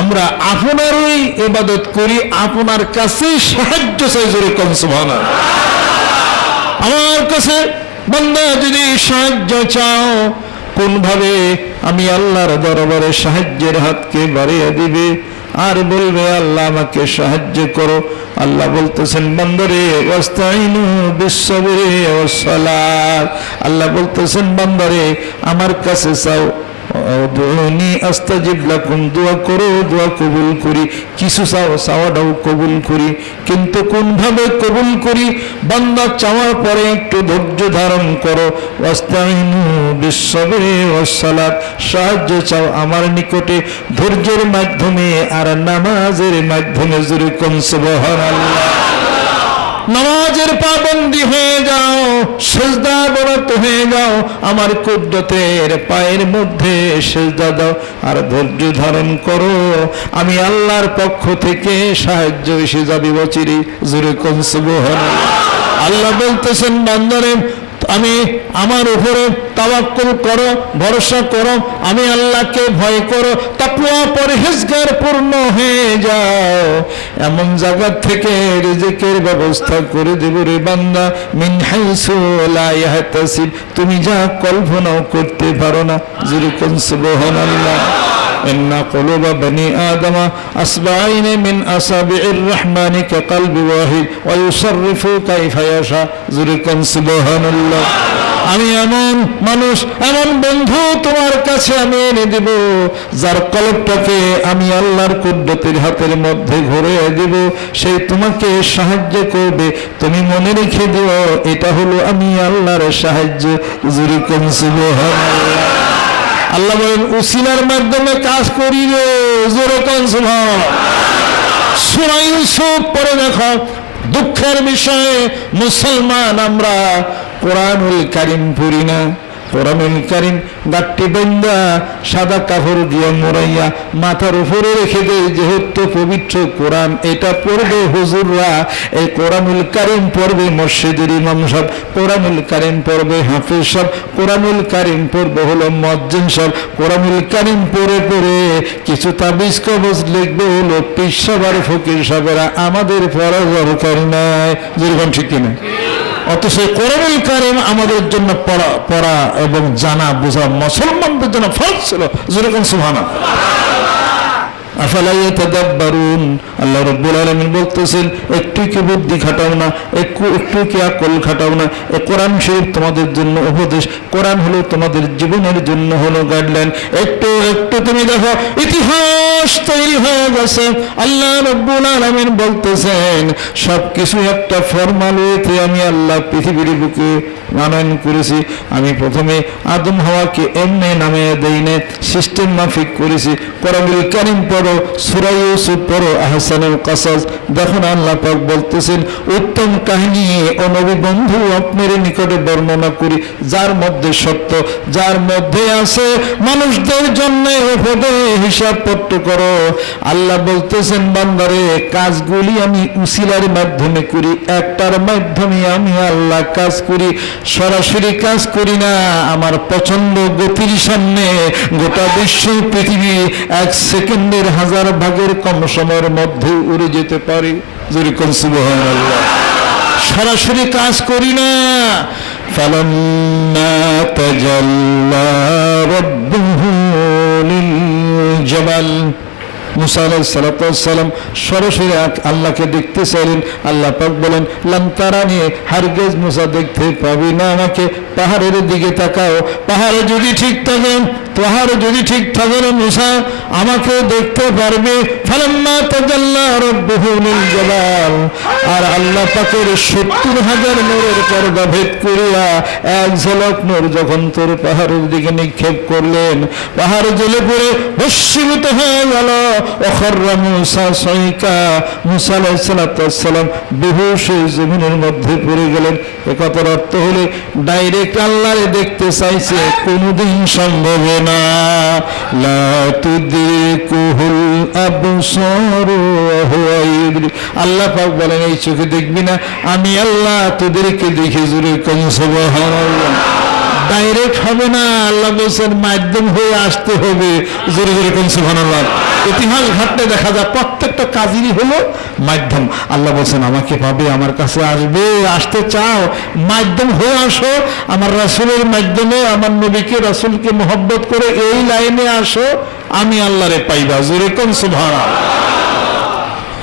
আমরা আপনারই ইবাদত করি, আপনার কাছে সাহায্য চাই। জোরে কোন সুবহানাল্লাহ। আমার কাছে বান্দা যদি সাহায্য চাও, কোন ভাবে? আমি আল্লাহর দরবারে সাহায্যের হাতকে বাড়িয়ে দিবে আর বলবে, আল্লাহ আমাকে সাহায্য করো। আল্লাহ বলতেছেন, বান্দারে ওয়াস্তাইনু বিস-সাবরি ওয়াস-সালাত। আল্লাহ বলতেছেন, বান্দারে আমার কাছে চাও, উদউনি আস্তাজিব লাকুম, দোয়া করো, দোয়া কবুল করি। কিছু চাও, চাওয়াটাও কবুল করি, কিন্তু কোন ভাবে কবুল করি? বান্দা চাওয়ার পরে একটু ধৈর্য ধারণ করো। ওয়াস্তাইনু বিস-সাবরি ওয়াস-সালাত, সাহায্য চাও আমার নিকটে ধৈর্যের মাধ্যমে আর নামাজের মাধ্যমে। জোরে কোন সুবহানাল্লাহ। নামাজের পাবন্দি হয়ে যাও, সিজদা বরত হয়ে যাও, আমার কুদরতের পায়ের মধ্যে সিজদা দাও আর ধৈর্য ধারণ করো, আমি আল্লাহর পক্ষ থেকে সাহায্য এসে যাবে বচিরে। জোরে কোন সুবহানাল্লাহ। আল্লাহ বলতেছেন, বান্দারে আমি আমার উপরে তাওয়াক্কুল করো, ভরসা করো, আমি আল্লাহকে ভয় করো, তাকওয়া পরহেজগার পূর্ণ হয়ে যাও, এমন জায়গা থেকে রিজিকের ব্যবস্থা করে দেব রে বান্দা। মিন হাইসু লা ইয়াহতাসিব, তুমি যা কল্পনাও করতে পারো না। জোরে কোন সুবহানাল্লাহ। ইন্না কুলুবা বনি আদম আসবাইন মিন আসাবির রহমানি কাকলবি ওয়াহিদ ওয়া ইউসাররিফু কাইফা ইয়াশা। জোরে কোন সুবহানাল্লাহ। আমি এমন মানুষ, এমন বন্ধু তোমার কাছে আমি এনে দেব, যার কলবটাকে আমি আল্লাহর কুদরতের হাতের মধ্যে ঘুরিয়ে দেব, সেই তোমাকে সাহায্য করবে। তুমি মনে রেখে দিও, এটা হলো আমি আল্লাহর সাহায্য। জোরে কোন সুবহানাল্লাহ। আল্লাহ বলেন, উসিলার মাধ্যমে কাজ করি রে। জোরে কোন সুবহানাল্লাহ। সূরা ইউসুফ পড়ে দেখো, দুঃখের বিষয়ে মুসলমান আমরা কোরআনুল কারীম পড়ি না। কোরআনুল কারীম গাট্টি বান্দা সাদা কাপড় দিয়ে মোড়াইয়া মাথার উপরে রেখে দেয়, যেহেতু পবিত্র কোরআন, এটা পড়বে হুজুররা। এই কোরআনুল কারীম পড়বে মসজিদের ইমাম সাহেব, কোরআনুল কারীম পড়বে হাফেজ সাহেব, কোরআনুল কারীম পড়বে হলো মুয়াজ্জিন সাহেব। কোরআনুল কারীম পড়ে পড়ে কিছু তাবিজ কবজ লিখবে হলো পীর সাহেব আর ফকির সাহেবেরা। আমাদের পড়ার দরকার নাই। যেরকম ঠিক কিনা? অথচ কোরআনুল কারীম আমাদের জন্য পড়া এবং জানা বোঝা মুসলমানদের জন্য ফরজ ছিল। যেরকম সুবহানাল্লাহ। আফালা ইয়াতাদাব্বারুন, আল্লাহ রাব্বুল আলামিন বলতেছেন, একটু কি বুদ্ধি খাটাও না, একটু কি আকল খাটাও না? এই কোরআন শরীফ তোমাদের জন্য উপদেশ, কোরআন হলো তোমাদের জীবনের জন্য হলো গাইডলাইন। একটু তুমি দেখো, ইতিহাস তৈরি হয়ে গেছে। আল্লাহ রাব্বুল আলামিন বলতেছেন, সবকিছু একটা ফরমালিতে আমি আল্লাহ পৃথিবীর বুকে মানয়ন করেছি। আমি প্রথমে আদম হাওয়াকে এমনি নামে দেই না, সিস্টেম মাফিক করেছি। কোরআনুল কারীম পড়ো, পড়ো, সূরা ইউসুফ পড়ো, আহসানুল কাসাস। দেখুন আল্লাহ পাক বলতেছেন উত্তম কাহিনী ও নবী বন্ধু আপনার নিকটে বর্ণনা করি, যার মধ্যে সত্য, যার মধ্যে আছে মানুষদের জন্য হিসাব পত্র করো। আল্লাহ বলতেছেন বান্দারে, কাজগুলি আমি উসিলার মাধ্যমে করি, একটার মাধ্যমে আমি আল্লাহ কাজ করি, সরাসরি কাজ করি না। আমার পছন্দ গতির সামনে গোটা বিশ্ব পৃথিবী 1 সেকেন্ডের 1000 ভাগের কম সময়ের মধ্যে উড়ে যেতে পারে। যেরকম সুবহানাল্লাহ, সরাসরি কাজ করি না। ফালাম্মা তাজাল্লা রাব্বুহু লিল জাবাল, মুসা আলাইহিস সালাতু ওয়াস সালাম সরাসরি আল্লাহকে দেখতে চাইলেন। আল্লাহ পাক বলেন লান তারানি, হারগিজ মুসা দেখতে পাবি না আমাকে, পাহাড়ের দিকে তাকাও, পাহাড়ে যদি ঠিক থাকে, পাহাড়ে যদি ঠিক থাকে না মুসা আমাকে দেখতে পারবে। ফালাম্মা তাজাল্লা রাব্বুহু লিল জাবাল, আর আল্লাহ পাকের 70,000 নূরের পর্দা ভেদ করিয়া এক ঝলক নূর যখন তোর পাহাড়ের দিকে নিক্ষেপ করলেন, পাহাড় জ্বলে পড়ে ভস্মীভূত হয়ে গেল। ওখররা মুসা সাইকা, মুসা আলাইহিস সালাতু ওয়াস সালাম বেহুশ হয়ে জমিনের মধ্যে পড়ে গেলেন। একথার অর্থ হলে ডাইরেক্ট আল্লাহরে দেখতে চাইছে, কোনোদিন সম্ভব না। লা তুদরিকুহুল আবসার ওয়া হুয়া ইউদরি, আল্লাহ পাক বলেন এই চোখে দেখবি না, আমি আল্লাহ তোদেরকে দেখে। জোরে কোন সুবহানাল্লাহ। ডাইরেক্ট হবে না, আল্লাহ বলছেন মাধ্যম হয়ে আসতে হবে। জোরে জোরে কোন সুবহানাল্লাহ। ইতিহাস ঘাটলে দেখা যায় প্রত্যেকটা কাজেরই হলো মাধ্যম। আল্লাহ বলছেন আমাকে পাবে, আমার কাছে আসবে, আসতে চাও মাধ্যম হয়ে আসো, আমার রাসূলের মাধ্যমে আমার নবীকে রাসূলকে মহব্বত করে এই লাইনে আসো, আমি আল্লাহরে পাইবা। জোরে কোন সুবহানাল্লাহ।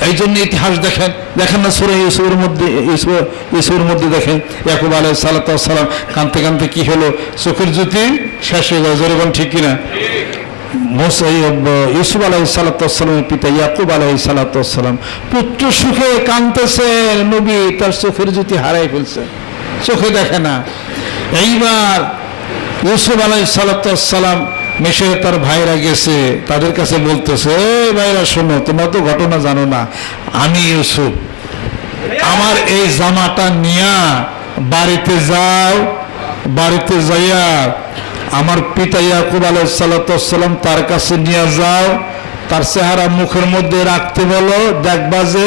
এই জন্য ইতিহাস দেখেন, দেখেন না সূরা ইউসুফের মধ্যে দেখেন ইয়াকুব আলাইহিস সালাতু ওয়াস সালাম কাঁদতে কাঁদতে কি হলো, চোখের জ্যোতি শেষ হয়ে গেল। জোরে কোন ঠিক কিনা? ইউসুফ আলাইহিস সালাতু ওয়াস সালামের পিতা ইয়াকুব আলাইহিস সালাতু ওয়াস সালাম পুত্র সুখে কাঁদতেছেন, নবী তার চোখের জ্যোতি হারাই ফেলছে, চোখে দেখে না। এইবার ইউসুফ আলাইহিস সালাতু ওয়াস সালাম মিশরে তার ভাইরা গেছে, তাদের কাছে বলতেছে ভাইরা শোনো, তোমরা তো ঘটনা জানো না, আমি ইউসুফ, আমার এই জামাটা নিয়া বাড়িতে যাও, বাড়িতে যাইয়া আমার পিতা ইয়াকুব আলাইহিস সালাতু ওয়াস সালাম তার কাছে নিয়ে যাও, তার চেহারা মুখের মধ্যে রাখতে বলো, দেখবা যে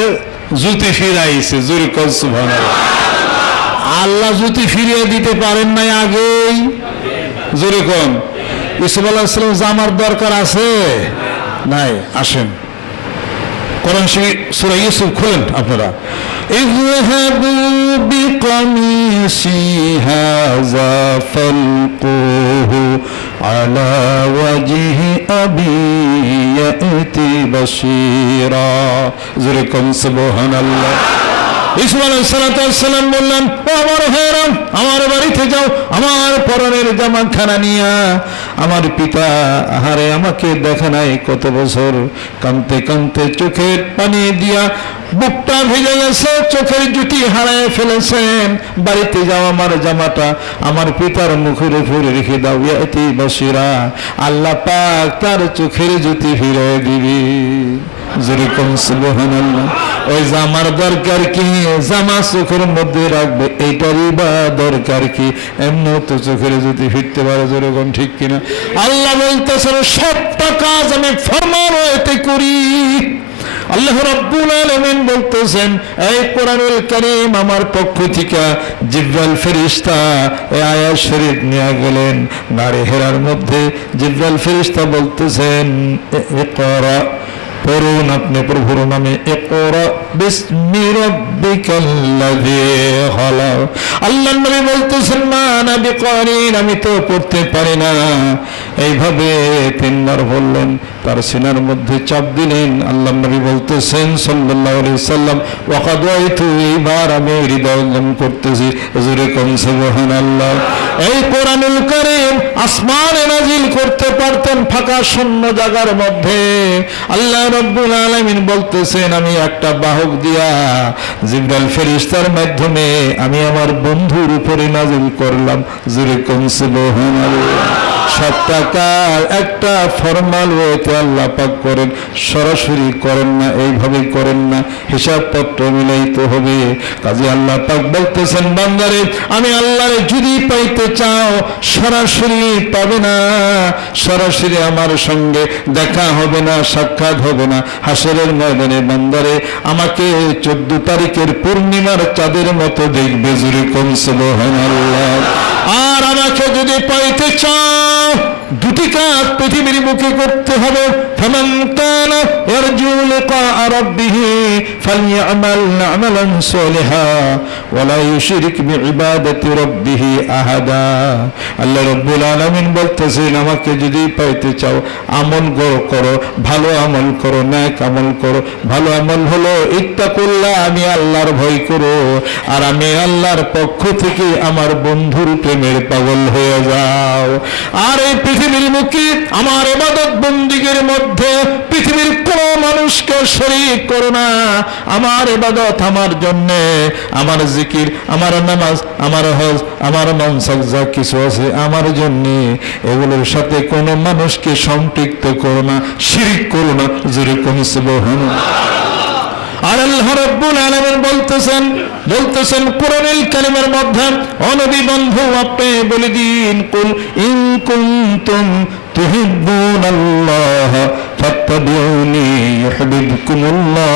জুতি ফিরাইছে। জোরে কোন সুবহানাল্লাহ। আল্লাহ জুতি ফিরিয়ে দিতে পারেন নাই আগেই। জোরে কোন। ইউসুফ আলাইহিস সালাম জামার দরকার আছে নাই? আসেন কোরআন শরীফ সূরা ইউসুফ খুলেন আপনারা। ইযহাবু বিকামিসি হাযা ফালকুহু আলা ওয়াজহি আবি ইয়াতি বাশীরা। জোরে কোন সুবহানাল্লাহ। ইউসুফ আলাইহিস সালাম বললেন, ও আমার ভাইরা, আমার বাড়িতে যাও, আমার পরনের জামাখানা নিয়া। আমার পিতা আহারে আমাকে দেখে নাই কত বছর, কাঁদতে কাঁদতে চোখের পানি দিয়া বুকটা ভিজে গেছে, চোখের জুতি হারায় ফেলেছেন। বাড়িতে যাও, আমার জামাটা আমার পিতার মুখের উপরে রেখে দাও। ইয়াতি বাশীরা, আল্লাহ পাক তার চোখের জুতি ফিরে দিবি। যেরকম সুবহানাল্লাহ। ওই জামার দরকার কি? জামা চোখের মধ্যে রাখবে, এইটারই বা দরকার কি? এমনি তো চোখের যদি ফিরতে পারে। যেরকম ঠিক কিনা? আল্লাহ বলতেছেন সবটা কাজ আমি ফরমানতে করি। আল্লাহ রাব্বুল আলামিন বলতেছেন এই কোরআনুল কারীম আমার পক্ষ থেকে জিবরাইল ফেরেশতা এই আয়াত শরীফ নিয়ে গেলেন গাড়ি হেরার মধ্যে। জিবরাইল ফেরেশতা বলতেছেন ইকরা, পড়ুন আপনি প্রভুর নামে, ইকরা বিসমি রাব্বিকাল্লাযী খালাক। আল্লাহর নবী বলতেছেন মা আনা বিকারিন, আমি তো পড়তে পারি না। এইভাবে 3 বার বললেন, তার সিনার মধ্যে চাপ দিলেন। আল্লাহর নবী বলতেছেন সাল্লাল্লাহু আলাইহি সাল্লাম ওয়াকাদ রাআইতু, এইবার আমি হৃদয়ঙ্গম করতেছি। জোরে কোন সুবহানাল্লাহ। এই কোরআনুল কারীম আসমানে নাজিল করতে পারতেন ফাঁকা শূন্য জায়গার মধ্যে। আল্লাহ রাব্বুল আলামিন বলতেছেন আমি একটা বাহক দিয়া জিবরাইল ফেরেশতার মাধ্যমে আমি আমার বন্ধুর উপরে নাজিল করলাম। জোরে কোন সুবহানাল্লাহ। সব টাকার একটা ফরমাল ওয়েতে আল্লাহ পাক করেন, সরাসরি করেন না, এইভাবে করেন না, হিসাবপত্র মিলাইতে হবে। কাজে আল্লাহ পাক বলতেছেন, বান্দারে আমি আল্লাহরে যদি পাইতে চাও সরাসরি পাবে না, সরাসরি আমার সঙ্গে দেখা হবে না, সাক্ষাৎ হবে না। হাসরের ময়দানে বান্দারে আমাকে 14 তারিখের পূর্ণিমার চাঁদের মতো দেখবে, জোরে কোন সুবহানাল্লাহ। আর আমাকে যদি পাইতে চাও দুটি কাজ পৃথিবীর মুখে করতে হবে। ফামান কানা ইয়ারজু লিকা রাব্বিহি ফালইআমাল আমালান সালিহা ওয়া লা ইউশরিক বিইবাদাতি রাব্বিহি আহাদা। আল্লাহ রাব্বুল আলামিন বলতেছেন, আমাকে যদি পাইতে চাও আমল করো, ভালো আমল করো, নেক আমল করো। ভালো আমল হলো ইত্তাকুল্লাহ, আমি আল্লাহর ভয় করো, আর আমি আল্লাহর পক্ষ থেকে আমার বন্ধুর প্রেমের পাগল হয়ে যাও। আর এই পৃথিবীর মুখে আমার ইবাদত বন্দিগির মধ্যে পৃথিবীর কোন মানুষকে শরীক করো না। আমার ইবাদত আমার জন্য, আমার জিকির, আমার নামাজ, আমার হজ, আমার মানসাক যা কিছু আছে আমার জন্য, এগুলোর সাথে কোন মানুষকে সম্পৃক্ত করো না, শিরক করো না, জোরে কোন সুবহানাল্লাহ। আর আল্লাহ রাব্বুল আলামিন বলতেছেন কোরআনুল কারীমের মধ্যে, ও নবী বন্ধু আপনি বলে দিন, কুল ইন কুনতুম তুহিব্বুনাল্লাহ ফাত্তাবিউনি ইউহিব্বুকুমুল্লাহ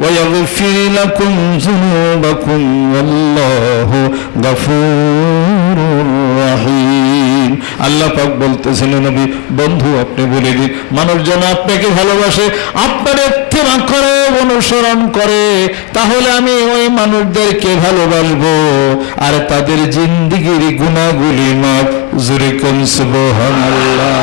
ওয়া ইয়াগফির লাকুম যুনুবাকুম ওয়াল্লাহু গফুরুর রাহিম। আল্লাহ পাক বলতেছেন, নবী বন্ধু আপনি বলে দিন, মানুষ যেন আপনাকে ভালোবাসে, আপনার ইত্তেবা করে, অনুসরণ করে, তাহলে আমি ওই মানুষদেরকে ভালোবাসবো আর তাদের জিন্দেগির গুনাহগুলি মাফ, জোরে কোন সুবহানাল্লাহ।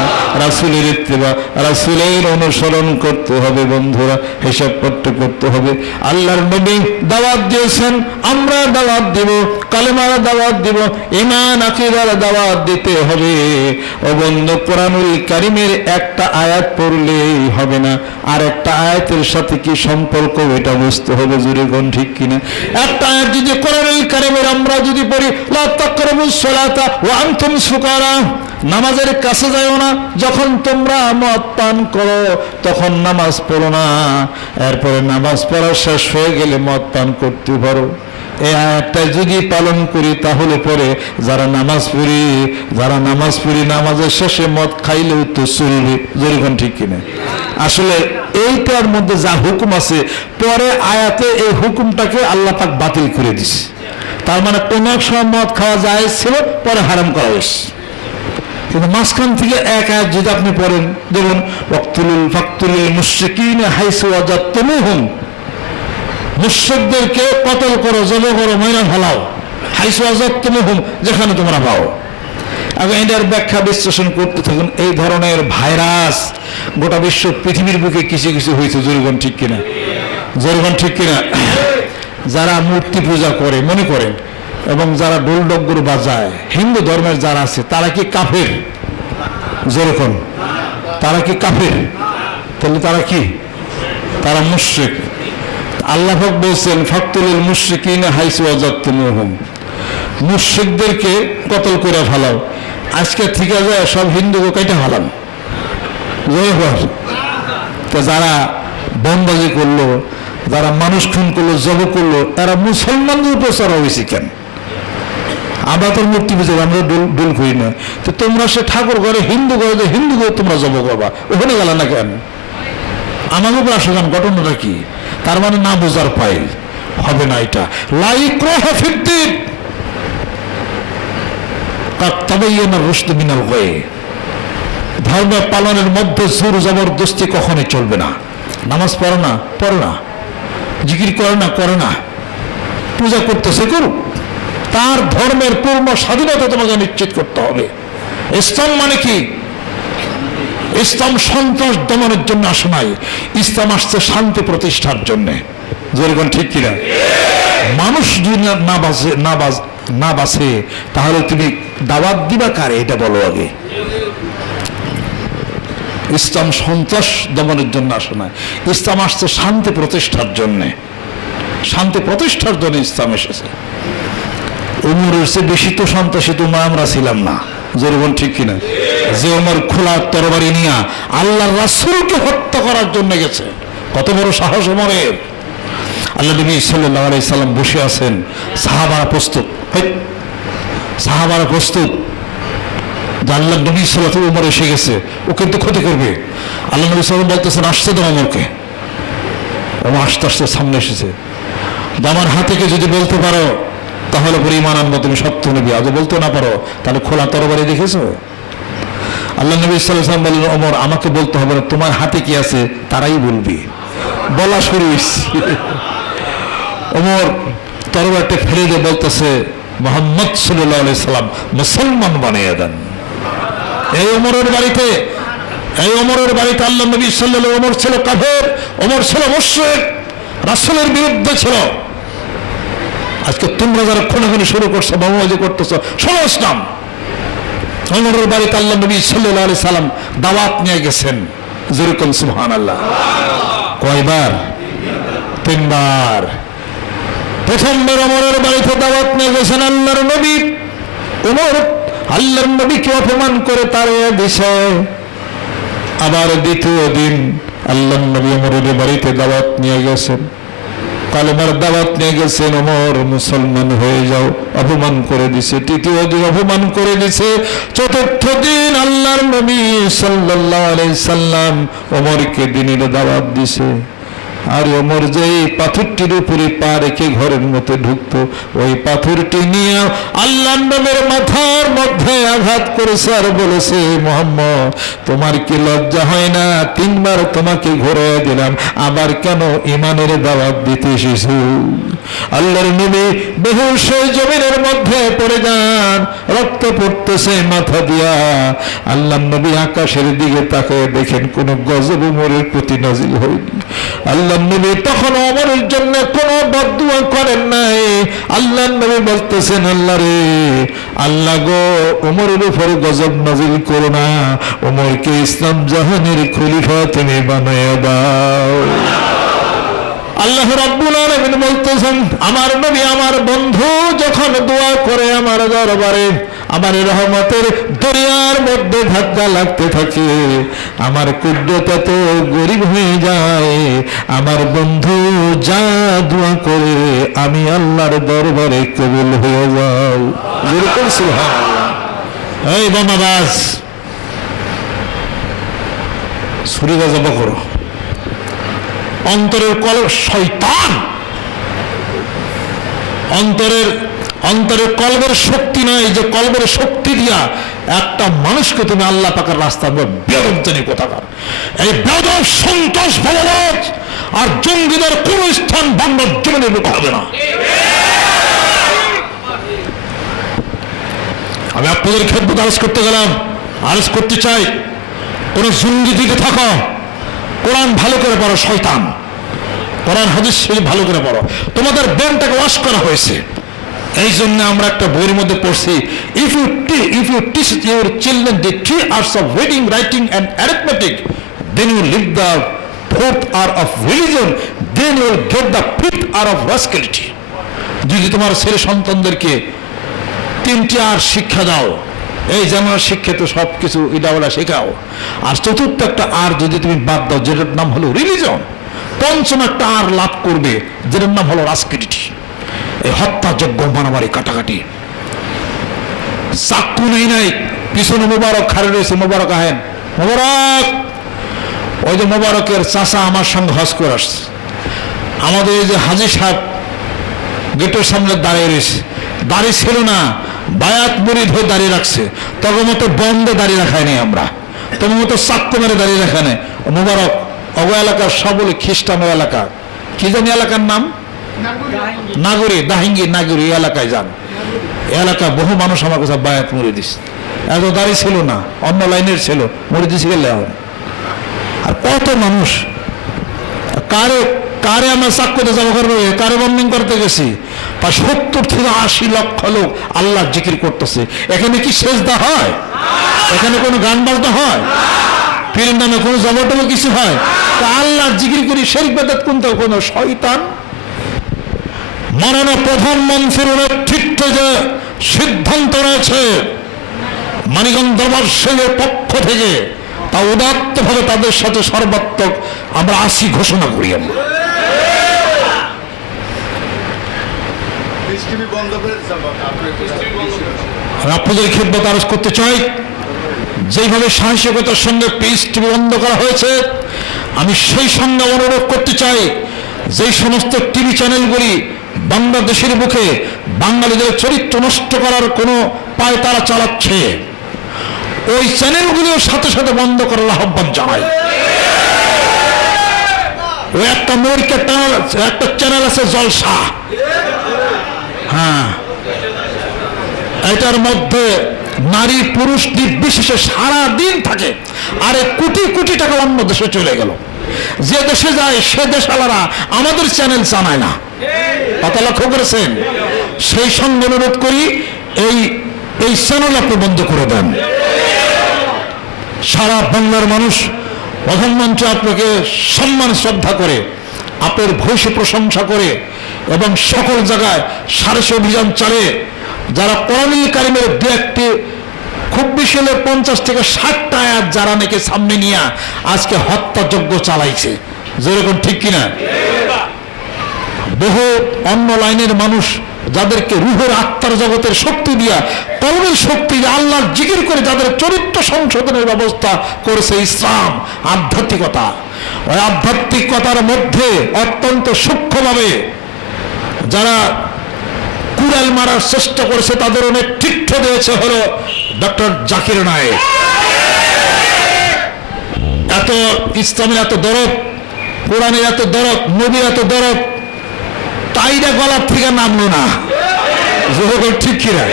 রাসূলের ইত্তেবা, রাসূলের অনুসরণ করতে হবে বন্ধুরা, হিসাবপত্র করতে হবে। আল্লাহর নবী দাওয়াত দিয়েছেন, আমরা দাওয়াত দিব, কালেমার দাওয়াত দিব, ঈমান আকীদার দাওয়াত দিতে হবে। ও বন্ধু, কোরআনুল কারীমের একটা আয়াত পড়লেই হবে না, আর একটা আয়াতের সাথে কি সম্পর্ক এটা বুঝতে হবে, জোরে কোন ঠিক কিনা। একটা আয়াত যদি কোরআনুল কারীমের আমরা যদি পড়ি, লা তাকরাবুস সালাতা ওয়া আনতুম সুকারা, নামাজের কাছে যাও না, যখন তোমরা মদ পান করো তখন নামাজ পড়ো না, এরপরে নামাজ পড়া শেষ হয়ে গেলে মদ পান করতে পারো। এই আয়াতটা যদি পালন করি তাহলে পরে যারা নামাজ পড়ি নামাজের শেষে মদ খাইলেও তো চলবে, যেরকম ঠিক কিনা। আসলে এইটার মধ্যে যা হুকুম আছে, পরে আয়াতে এই হুকুমটাকে আল্লাহ পাক বাতিল করে দিছে। তার মানে কোন সময় মদ খাওয়া যায় ছিল, পরে হারাম করা হয়েছে। কিন্তু মাঝখান থেকে এক আয়াত যদি আপনি পড়েন, দেখুন ফাকতুলুল মুশরিকিনা হাইসু ওয়াজাদতুমুহুম, মুশরিকদেরকে কতল করো, জব করো, মাইরা ফেলাও, হাইসু ওয়াজাদতুমুহুম, যেখানে তোমরা পাও। আগে এটার ব্যাখ্যা বিশ্লেষণ করতে থাকুন। এই ধরনের ভাইরাস গোটা বিশ্ব পৃথিবীর বুকে কিছু কিছু হয়েছে, জোরগণ ঠিক কিনা, জোরগণ ঠিক কিনা। যারা মূর্তি পূজা করে মনে করেন, এবং যারা ঢোল ডগ্গুর বাজায়, হিন্দু ধর্মের যারা আছে তারা কি কাফের? যেরকম তারা কি কাফের? তাহলে তারা কি? তারা মুশরিক। আল্লাহ পাক বলছেন, ফাকতুলুল মুশরিকিনা হাইসু ওয়াজাদতুমুহুম, মুশরিকদেরকে কতল করে ফেলাও। আজকে থেকে যায় সব হিন্দুকে কেটে ফেলাম। তো যারা বোমবাজি করলো, যারা মানুষ খুন করলো, জব করলো, এরা মুসলমানদের প্রচার হয়েছে কেন? আমরা তো মূর্তি পুজো, আমরা ডোল করি না। তো তোমরা সে ঠাকুর ঘরে হিন্দু ঘরে যে হিন্দু ঘরে তোমরা জব করবা, ওখানে গেল না কেন? আমার উপর আসো কেন? ঘটনাটা কি? তার মানে না বোঝার পাই হবে না। এটা লাইক্রাহা ফিদ্দীন কাদ তাবায়্যানা রুশদ মিনাল গায়, ধর্ম পালনের মধ্যে জোর জবরদস্তি কখনোই চলবে না। নামাজ পড়ে না, জিকির করে না, পূজা করতেছে করুক, তার ধর্মের পূর্ণ স্বাধীনতা তোমাকে নিশ্চিত করতে হবে। ইসলাম মানে কি? ইসলাম সন্ত্রাস দমনের জন্য আসে নাই, ইসলাম আসছে শান্তি প্রতিষ্ঠার জন্য, যেরকম ঠিক কিনা। মানুষ যদি না বাঁচে তাহলে তুমি দাওয়াত দিবা কারে, এটা বলো আগে। ইসলাম সন্ত্রাস দমনের জন্য আসে না, ইসলাম আসছে শান্তি প্রতিষ্ঠার জন্য, শান্তি প্রতিষ্ঠার জন্য ইসলাম এসেছে। উমরের চেয়ে বেশি তো সন্ত্রাসী তোমরা আমরা ছিলাম না, যেরকম ঠিক কিনা? যে ওমর খোলা তরবারি নিয়ে আল্লাহর রাসূলকে হত্যা করার জন্য গেছে, কত বড় সাহস ওমরের! আল্লাহ নবী সাল্লাল্লাহু আলাইহি সাল্লাম বসে আছেন, সাহাবারা প্রস্তুত, সাহাবারা প্রস্তুত। আল্লাহ নবী সাল্লাল্লাহু আলাইহি ওমর এসে গেছে, ও কিন্তু ক্ষতি করবে। আল্লাহ নবী সাল্লাল্লাহু আলাইহি বলতেছেন, আসতে দাও ওমরকে। ওমর আস্তে আস্তে সামনে এসেছে। আমার হাতেকে যদি বলতে পারো তাহলে পরে ঈমান আনবো তুমি সত্য নবী, আজ বলতে না পারো তাহলে খোলা তরবারি দেখেছো? আল্লাহ নবী সাল্লাল্লাহু আলাইহি ওয়াসাল্লাম বললেন, ওমর আমাকে বলতে হবে না, তোমার হাতে কি আছে তারাই বলবি। বলা শুরু হয়েছে। ওমর তরবারটা ফেলে দিয়ে বলতেছে, মুহাম্মদ সাল্লাল্লাহু আলাইহি সাল্লাম মুসলমান বানিয়ে দেন। এই ওমরের বাড়িতে আল্লাহ নবী সাল্লাল্লাহু আলাইহি ওমর ছিল কাফের, ওমর ছিল মুশরিক, রাসূলের বিরুদ্ধে ছিল। আজকে তোমরা যারা খুনাখুনি শুরু করছো, বাবুবাজি করতেছো, শোনো ইসলাম। ওমরের বাড়িতে আল্লাহ নবী সাল্লাল্লাহু আলাইহি সাল্লাম দাওয়াত নিয়ে গেছেন। যেরকম সুবহানাল্লাহ। কয়বার? 3 বার। প্রথমবার ওমরের বাড়িতে দাওয়াত নিয়ে গেছেন আল্লাহর নবী। ওমর আল্লাহর নবীকে অপমান করে তাড়িয়ে দিছে। আবার দ্বিতীয় দিন আল্লাহর নবী ওমরের বাড়িতে দাওয়াত নিয়ে গেছেন, কালেমার দাওয়াত নিয়ে গেছেন, ওমর মুসলমান হয়ে যাও, অপমান করে দিছে। তৃতীয় দিন অপমান করে দিছে। চতুর্থ দিন আল্লাহর নবী সাল্লাল্লাহু আলাইহি সাল্লাম ওমরকে দ্বীনের দাওয়াত দিছে। আর ওমর যে পাথরটির উপরে পা রেখে ঘরের মধ্যে ঢুকতো, ওই পাথরটি নিয়ে আল্লাহর নবীর মাথার মধ্যে আঘাত করেছে আর বলেছে, মুহাম্মদ তোমার কি লজ্জা হয় না? 3 বার তোমাকে ঘুরিয়ে দিলাম, আবার কেন ঈমানের দাওয়াত দিতে এসেছো? আল্লাহর নবী বেহুশ হয়ে জমিনের মধ্যে পড়ে যান, রক্ত পড়তেছে মাথা দিয়া। আল্লাহর নবী আকাশের দিকে তাকিয়ে দেখেন কোন গজব ওমরের প্রতি নাজিল হয়নি। আল্লাহর নবী তখন ওমরের জন্য কোনো বদদুয়া করেন নাই। আল্লাহর নবী বলতেছেন, আল্লাহ রে, আল্লাহ গো, ওমরের উপর গজব নাজিল করো না, ওমরকে ইসলাম জাহানের খলিফা তুমি বানায়া দাও। আল্লাহ রাব্বুল আলামিন বলতেছেন, আমার নবী আমার বন্ধু যখন দোয়া করে আমার দরবারে, আমার রহমতের দরিয়ার মধ্যে ধাক্কা লাগতে থাকে, আমার কুদরত তো গরিব হয়ে যায়। আমার বন্ধু যা দোয়া করে আমি আল্লাহর দরবারে কবুল হয়ে যাও। যেরকম সুবহানাল্লাহ। এই বোমাবাজ, ছুরি বাজাবো করো। অন্তরের কলব শয়তান, অন্তরের কলবের শক্তি নাই যে কলবের শক্তি দিয়া একটা মানুষকে তুমি আল্লাহ পাকের রাস্তা বেয়াদব জানি কোথাকার। এই বেয়াদব সন্তোষ ভগবত আর জঙ্গিদের কোন স্থান বাংলার জমিনে লোক হবে না। আমি আপনাদের খেদমত আরজ করতে গেলাম, আরজ করতে চাই, কোন জঙ্গি দিকে থাকো, কোরআন ভালো করে পড়ো। শয়তান কোরআন হাদিস শরীফ ভালো করে পড়ো। তোমাদের ব্রেনটাকে ওয়াশ করা হয়েছে। এই জন্য আমরা একটা বইয়ের মধ্যে পড়ছি, if you teach your children the 3 arts of reading, writing and arithmetic, then you live the 4th art of religion, then you will get the 5th art of rascality. যদি তোমার ছেলে সন্তানদেরকে 3টি আর শিক্ষা দাও, এই জানার শিক্ষা তো সব কিছু ইডাওলা শেখাও, আর চতুর্থ একটা আর যদি তুমি বাদ দাও যেটার নাম হলো রিলিজন, পঞ্চম একটা আর লাভ করবে যেটার নাম হলো রাজনীতি। এই হত্যাযজ্ঞ, মারামারি, কাটাকাটি, চাকু নাই পিছনে মোবারক খাড়ে রয়েছে। মোবারক আহেন, মোবারক। ওই যে মোবারকের চাচা আমার সঙ্গে হজ করে আসছে। আমাদের এই যে হাজি সাহেব গেটের সামনে দাঁড়িয়ে রয়েছে, দাঁড়িয়ে ছিল না, বায়াত মুরিদ হয়ে দাঁড়িয়ে রাখছে। তখন মতো বন্ধে দাঁড়িয়ে রাখায় নেই আমরা, তোমার মতো চাক্কু মেরে দাঁড়িয়ে রাখা নেই। মোবারক অগ এলাকার সবলে খ্রিস্টান এলাকা, কি জানি এলাকার নাম, নাগরী, দাহিঙ্গি নাগরী এলাকায় যান। এলাকা বহু মানুষ আমার কাছে বায়াত মুড়ি দিস, এত দাঁড়িয়ে ছিল না, অন্য লাইনের ছিল, মুড়ি দিছে গেলে। আর কত মানুষ, কারে আমরা চাক্কুতে জমা করবো, কারে বন্ধন করতে গেছি, 70 থেকে 80 লক্ষ লোক আল্লাহ জিকির করতেছে। এখানে কি সেজদা হয়? এখানে কোনো গান বাজনা হয়? পীরের নামে কোনো জবরটবো কিছু হয়? তা আল্লাহ জিকির করি, শিরক বিদআত কোনটা? কোনো শয়তান। মাননীয় প্রধানমন্ত্রীর নেতৃত্বে যে সিদ্ধান্ত রয়েছে, মানিকগঞ্জ দরবার শরীফের পক্ষ থেকে তা উদাত্তভাবে তাদের সাথে সর্বাত্মক আমরা আসি ঘোষণা করি। আমরা আপনাদের খেদমত আরজ করতে চাই, যেভাবে সাহসিকতার সঙ্গে পিস টিভি বন্ধ করা হয়েছে, আমি সেই সঙ্গে অনুরোধ করতে চাই যে সমস্ত টিভি চ্যানেলগুলি বাংলাদেশের বুকে বাঙালিদের চরিত্র নষ্ট করার কোনো পায় তারা চালাচ্ছে, ওই চ্যানেলগুলিও সাথে সাথে বন্ধ করার আহ্বান জানাই। ওই একটা আমেরিকার একটা চ্যানেল আছে জলসা, হ্যাঁ, এটার মধ্যে নারী পুরুষ নির্বিশেষে সারা দিন থাকে, আরে কোটি কোটি টাকা অন্য দেশে চলে গেল। যে দেশে যায় সে দেশালারা আমাদের চ্যানেল জানায় না, কথা লক্ষ্য করেছেন? সেই সঙ্গে অনুরোধ করি এই চ্যানেল আপনি বন্ধ করে দেন। সারা বাংলার মানুষ প্রধানমন্ত্রী আপনাকে সম্মান শ্রদ্ধা করে, আপনার ভূয়সী প্রশংসা করে এবং সকল জায়গায় সারসী অভিযান চালিয়ে যারা কোরআনুল কারীমের দু একটি খুব বেশি হলে 50 থেকে 60টা আয়াত যারা নাকি সামনে নিয়ে আজকে হত্যাযজ্ঞ চালাইছে, যেরকম ঠিক কিনা? বহু অন্য লাইনের মানুষ যাদেরকে রুহের আত্মার জগতের শক্তি দিয়া, কলমের শক্তি দিয়ে আল্লাহর জিকির করে যাদের চরিত্র সংশোধনের ব্যবস্থা করেছে ইসলাম, আধ্যাত্মিকতা। ওই আধ্যাত্মিকতার মধ্যে অত্যন্ত সূক্ষ্মভাবে যারা কুড়াল মারার চেষ্টা করেছে তাদের অনেক তীর্থ দিয়েছে হলো ডক্টর জাকির নায়েক। এত ইসলামের এত দরদ, কোরআনের এত দরদ, নবীর এত দরদ, তাইরা গলার থেকে নামলো না, ঠিক কিনা?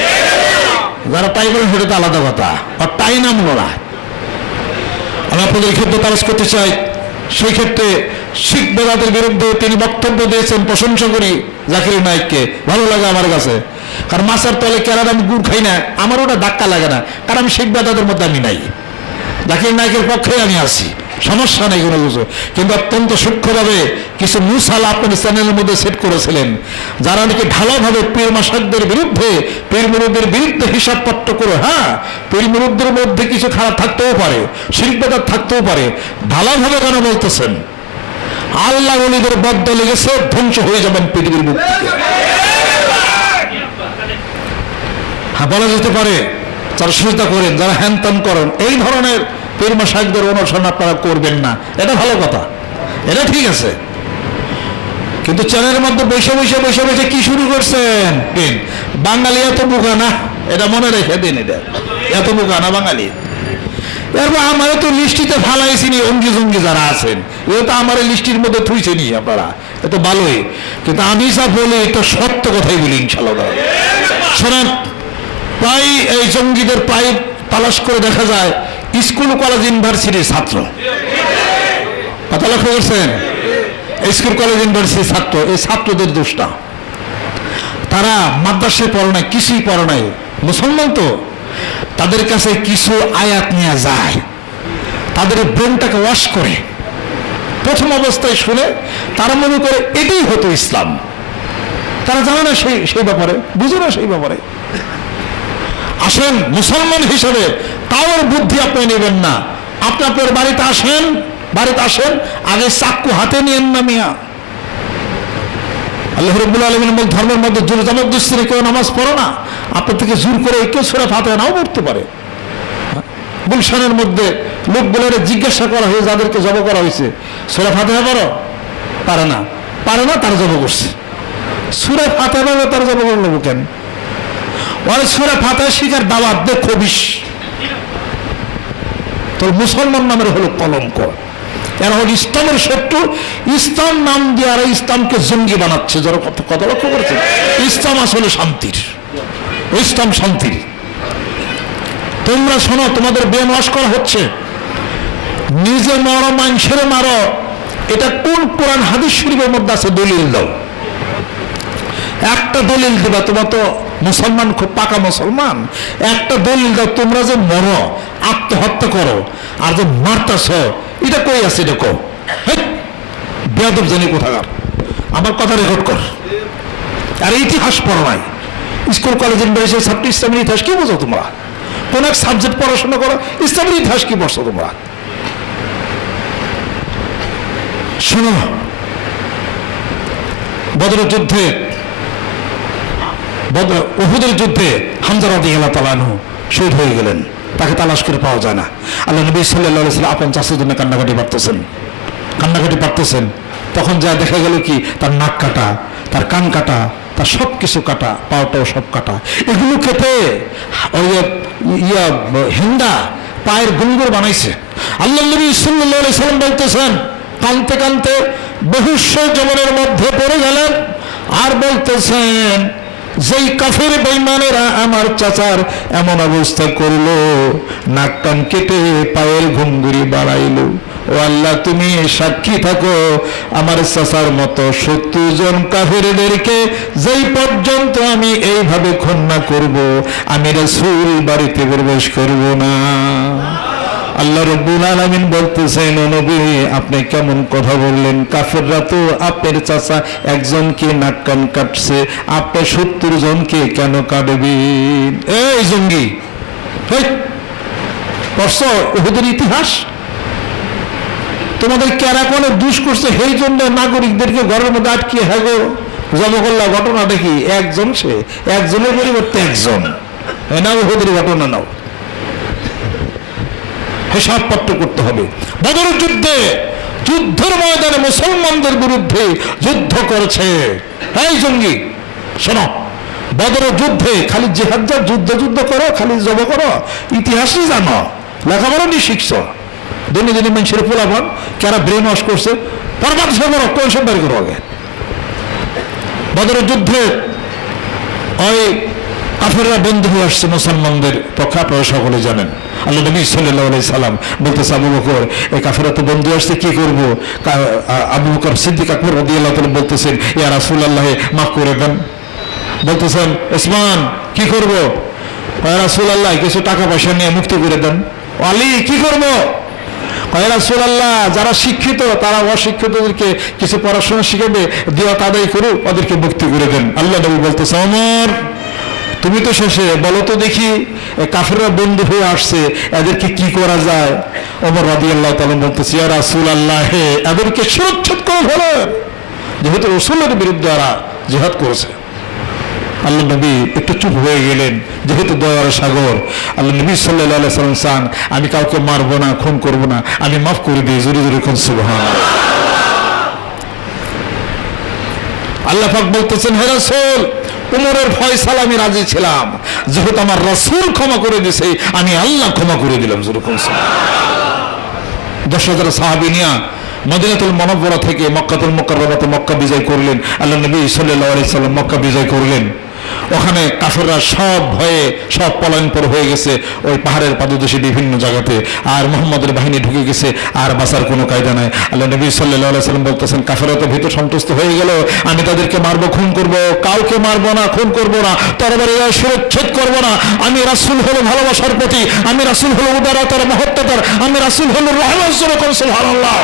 যারা তাই বলেন সেটা তো আলাদা কথা, আর তাই নামলো না। আমি আপনাদের ক্ষেত্রে তারস করতে চাই, সেই ক্ষেত্রে শিখ বেদাতের বিরুদ্ধে তিনি বক্তব্য দিয়েছেন, প্রশংসা করি জাকির নায়েককে, ভালো লাগে আমার কাছে। কারণ মাছের তলে কেরার আমি গুড় খাই না, আমার ওটা ধাক্কা লাগে না, কারণ আমি শিখ বেদাতের মধ্যে আমি নাই। জাকির নায়েকের পক্ষে আমি আছি, সমস্যা নেই কোনো কিছু। কিন্তু অত্যন্ত সূক্ষ্মভাবে কিছু মুসাল আপনার চ্যানেলের মধ্যে সেট করেছিলেন, যারা নাকি ঢালাভাবে পীর মাসাকদের বিরুদ্ধে, পীর মুরিদদের বিরুদ্ধে হিসাবপত্র করে। হ্যাঁ, পীর মুরিদদের মধ্যে কিছু খারাপ থাকতেও পারে, শিরক বেদাত থাকতেও পারে, ঢালাভাবে কেন বলতেছেন? আল্লাহ ওলিদের বদ্ধ লেগেছে, ধ্বংস হয়ে যাবেন পৃথিবীর মুখ থেকে। হ্যাঁ, বলা যেতে পারে যারা সুবিধা করেন, যারা হ্যানত্যান করেন, এই ধরনের পীর মাশায়েখদের অনুসরণ আপনারা করবেন না, এটা ভালো কথা, এটা ঠিক আছে। কিন্তু চ্যানেলের মধ্যে বসে বসে বসে বসে কি শুরু করছেন? বাঙালি এত বোকা না, এটা মনে রেখে দিন, এটা এত বোকা না বাঙালি। এরপর আমারও তো লিস্টিতে ফালাইছিনি অঙ্গি জঙ্গি যারা আছেন, এও তো আমার লিস্টির মধ্যে থুইছেনি আপনারা, এ তো ভালোই। কিন্তু আমি যা বলি এটা সত্য কথাই বলি ইনশাল্লাহ। শোনেন, প্রায় এই জঙ্গিদের প্রায় তালাশ করে দেখা যায় স্কুল কলেজ ইউনিভার্সিটির ছাত্র, কথা লক্ষ্য করছেন? স্কুল কলেজ ইউনিভার্সিটির ছাত্র, এই ছাত্রদের দোষটা, তারা মাদ্রাসায় পড়ে নাই, কিছুই পড়ে নাই, মুসলমান তো, তাদের কাছে কিছু আয়াত নিয়ে যায়, তাদের ব্রেনটাকে ওয়াশ করে প্রথম অবস্থায় শুনে তারা মনে করে এটাই হতো ইসলাম। তারা জানে না সেই ব্যাপারে, বুঝে না সেই ব্যাপারে। আসেন মুসলমান হিসেবে তাও বুদ্ধি আপনি নেবেন না, আপনি আপনার বাড়িতে আসেন, আগে চাক্কু হাতে নিয়েন না মিয়া। আল্লাহ রাব্বুল আলামিন বলেন ধর্মের মধ্যে জোর জবরদস্তি কেউ নামাজ পড়ে না, আপনার থেকে জোর করে কেউ সূরা ফাতিহা নাও পড়তে পারে। গুলশানের মধ্যে লোকগুলোরে জিজ্ঞাসা করা হয়েছে, যাদেরকে জব করা হয়েছে, সূরা ফাতিহা পড়ো? পারে না, তার জব করছে। সূরা ফাতিহা তার জব করলো কেন? ওরা সূরা ফাতিহা শিখার দাওয়াত দেখো বিশ, তোর মুসলমান নামের হলো কলঙ্ক। এরা হল ইসলামের শত্রু, ইসলাম নাম দিয়ে আর ইসলামকে জঙ্গি বানাচ্ছে। যারা কত লক্ষ্য করেছে, ইসলাম আসলে শান্তির, ইসলাম শান্তির। তোমরা শোনো, তোমাদের ব্রেনওয়াশ করা হচ্ছে, নিজে মারো মানুষের মারো, এটা কোন কোরআন হাদিস শরীফের মধ্যে আছে? দলিল দাও, একটা দলিল দেবা। তোমরা তো মুসলমান, খুব পাকা মুসলমান, একটা দলিল দাও। তোমরা যে মরো, আত্মহত্যা করো, আর যে মারতেছ, এটা কই আছে? এটা কো বেয়াদব জানি কোথাকার, আমার কথা রেকর্ড কর। আর ইতিহাস পড়ো নাই, স্কুল কলেজ ইউনিভার্সিটি ছাত্র, ইসলামের ইতিহাস কি বোঝো তোমরা? কোন এক সাবজেক্ট পড়াশোনা করো, ইসলামের ইতিহাস কি পড়ছো তোমরা? শোনো, বদরের যুদ্ধে, উহুদের যুদ্ধে হামজা রাদিয়াল্লাহু তাআলা আনহু শহীদ হয়ে গেলেন। তাকে তালাশ করে পাওয়া যায় না। আল্লাহ নবী সাল্লাল্লাহু আলাইহি ওয়াসাল্লাম আপন চাচার জন্য কান্নাকাটি পারতেছেন। তখন যা দেখা গেল কি, তার নাক কাটা, তার কান কাটা, তার সব কিছু কাটা, পাওটাও সব কাটা। এগুলো কেটে ওই হিন্দা পায়ের গুঙ্গুর বানাইছে। আল্লাহ নবী সাল্লাল্লাহু আলাইহি ওয়াসাল্লাম বলতেছেন, কানতে কানতে বহুশয় জমনের মধ্যে পড়ে গেলেন আর বলতেছেন, যেই কাফের বেঈমানেরা আমার চাচার এমন অবস্থা করলো, নাক কান কেটে পায়ের ঘুঙ্গুরি বাড়াইলো, ও আল্লাহ তুমি সাক্ষী থাকো, আমার চাচার মতো 70 জন কাফেরদেরকে যেই পর্যন্ত আমি এইভাবে খুন না করব, আমি রাসূল বাড়িতে প্রবেশ করব না। আল্লাহ রাব্বুল আলামিন বলতেছেন, ও নবী আপনি কেমন কথা বললেন? কাফেররা তো আপনার চাচা একজনকে নাক কান কাটছে, আপনি 70 জনকে কেন কাটবেন? এই জঙ্গি, পড়ছো উহুদের ইতিহাস? তোমাদের কেরা কোন দুষ করছে, সেই জন্য নাগরিকদেরকে ঘরের মধ্যে আটকিয়ে হাগো জমকল্লা ঘটনা দেখি, একজনের পরিবর্তে একজন। না, উহুদের ঘটনা নাও, হিসাব পত্র করতে হবে। বদরের যুদ্ধে, যুদ্ধের ময়দানে মুসলমানদের বিরুদ্ধে যুদ্ধ করেছে এই জঙ্গি। শোনো, বদরের যুদ্ধে খালি জিহাদ, যুদ্ধ করো, খালি জব করো, ইতিহাসই জানো, লেখাপড়া নিয়ে শিখছ, দিনে দিনে মানুষের পোলাপান কারা ব্রেন ওয়াশ করছে, পরমাত্ম করো, কোয়েশন বের করো আগে। বদরের যুদ্ধে ওই কাফেররা বন্ধু হয়ে আসছে মুসলমানদের পক্ষে, আপনারা সকলে জানেন। আল্লাহ নবী সাল্লাল্লাহু আলাইহি সাল্লাম বলতেছে, আবু বকর এই কাফেররা তো বন্ধু আসছে, কি করবো? আবু বকর সিদ্দিক আকবর রাদিয়াল্লাহু তাআলা বলতেছেন, ইয়া রাসূলুল্লাহ মাফ করে দেন। বলতেছেন ওসমান কি করবো? ইয়া রাসূলুল্লাহ কিছু টাকা পয়সা নিয়ে মুক্তি করে দেন। আলী কি করবো? ইয়া রাসূলুল্লাহ যারা শিক্ষিত তারা অশিক্ষিতদেরকে কিছু পড়াশোনা শিখাবে, দেওয়া তাদাই করুক, ওদেরকে মুক্তি করে দেন। আল্লাহ নবী বলতেছে, ওমর তুমি তো শেষে বলো তো দেখি, কাফেররা বন্ধু হয়ে আসছে, এদেরকে কি করা যায়? ওমর রাদিয়াল্লাহু তাআলা বলতেছে, ইয়া রাসূলুল্লাহ এদেরকে শিরচ্ছেদ করে ফেলেন, যেহেতু রাসূলের বিরুদ্ধে এরা জিহাদ করেছে। আল্লাহ নবী একটু চুপ হয়ে গেলেন, যেহেতু দয়ার সাগর। আল্লাহ নবী সাল্লাল্লাহু আলাইহি সাল্লাম চান, আমি কাউকে মারবো না, খুন করবো না, আমি মাফ করে দিই। জোরে জোরে খুন সুবহানাল্লাহ। আল্লাহ পাক বলতেছেন, হে রাসূল উমরের ফয়সালা আমি রাজি ছিলাম, যেহেতু আমার রাসূল ক্ষমা করে দিয়েছে, আমি আল্লাহ ক্ষমা করে দিলাম। জোরে খুন সুবহানাল্লাহ। 10,000 সাহাবী নিয়ে মদিনাতুল মুনাওয়ারা থেকে মক্কাতুল মুকাররমাতে মক্কা বিজয় করলেন। আল্লাহ নবী সাল্লাল্লাহু আলাইহি সাল্লাম মক্কা বিজয় করলেন। ওখানে কাফেররা সব ভয়ে সব পলায়নপর হয়ে গেছে ওই পাহাড়ের পাদদেশে বিভিন্ন জায়গাতে, আর মুহাম্মদের বাহিনী ঢুকে গেছে, আর বাঁচার কোনো কায়দা নাই। আল্লাহ নবী সাল্লাল্লাহু আলাইহি সাল্লাম বলতেছেন, কাফেররা তো ভীত সন্তুষ্ট হয়ে গেল, আমি তাদেরকে মারবো, খুন করব, কাউকে মারবো না, খুন করবো না, তরবারি শিরচ্ছেদ করবো না। আমি রাসূল হলো ভালোবাসার প্রতি, আমি রাসূল হলো উদারতার মহত্বতার, আমি রাসূল হলো রহমত। সুবহানাল্লাহ।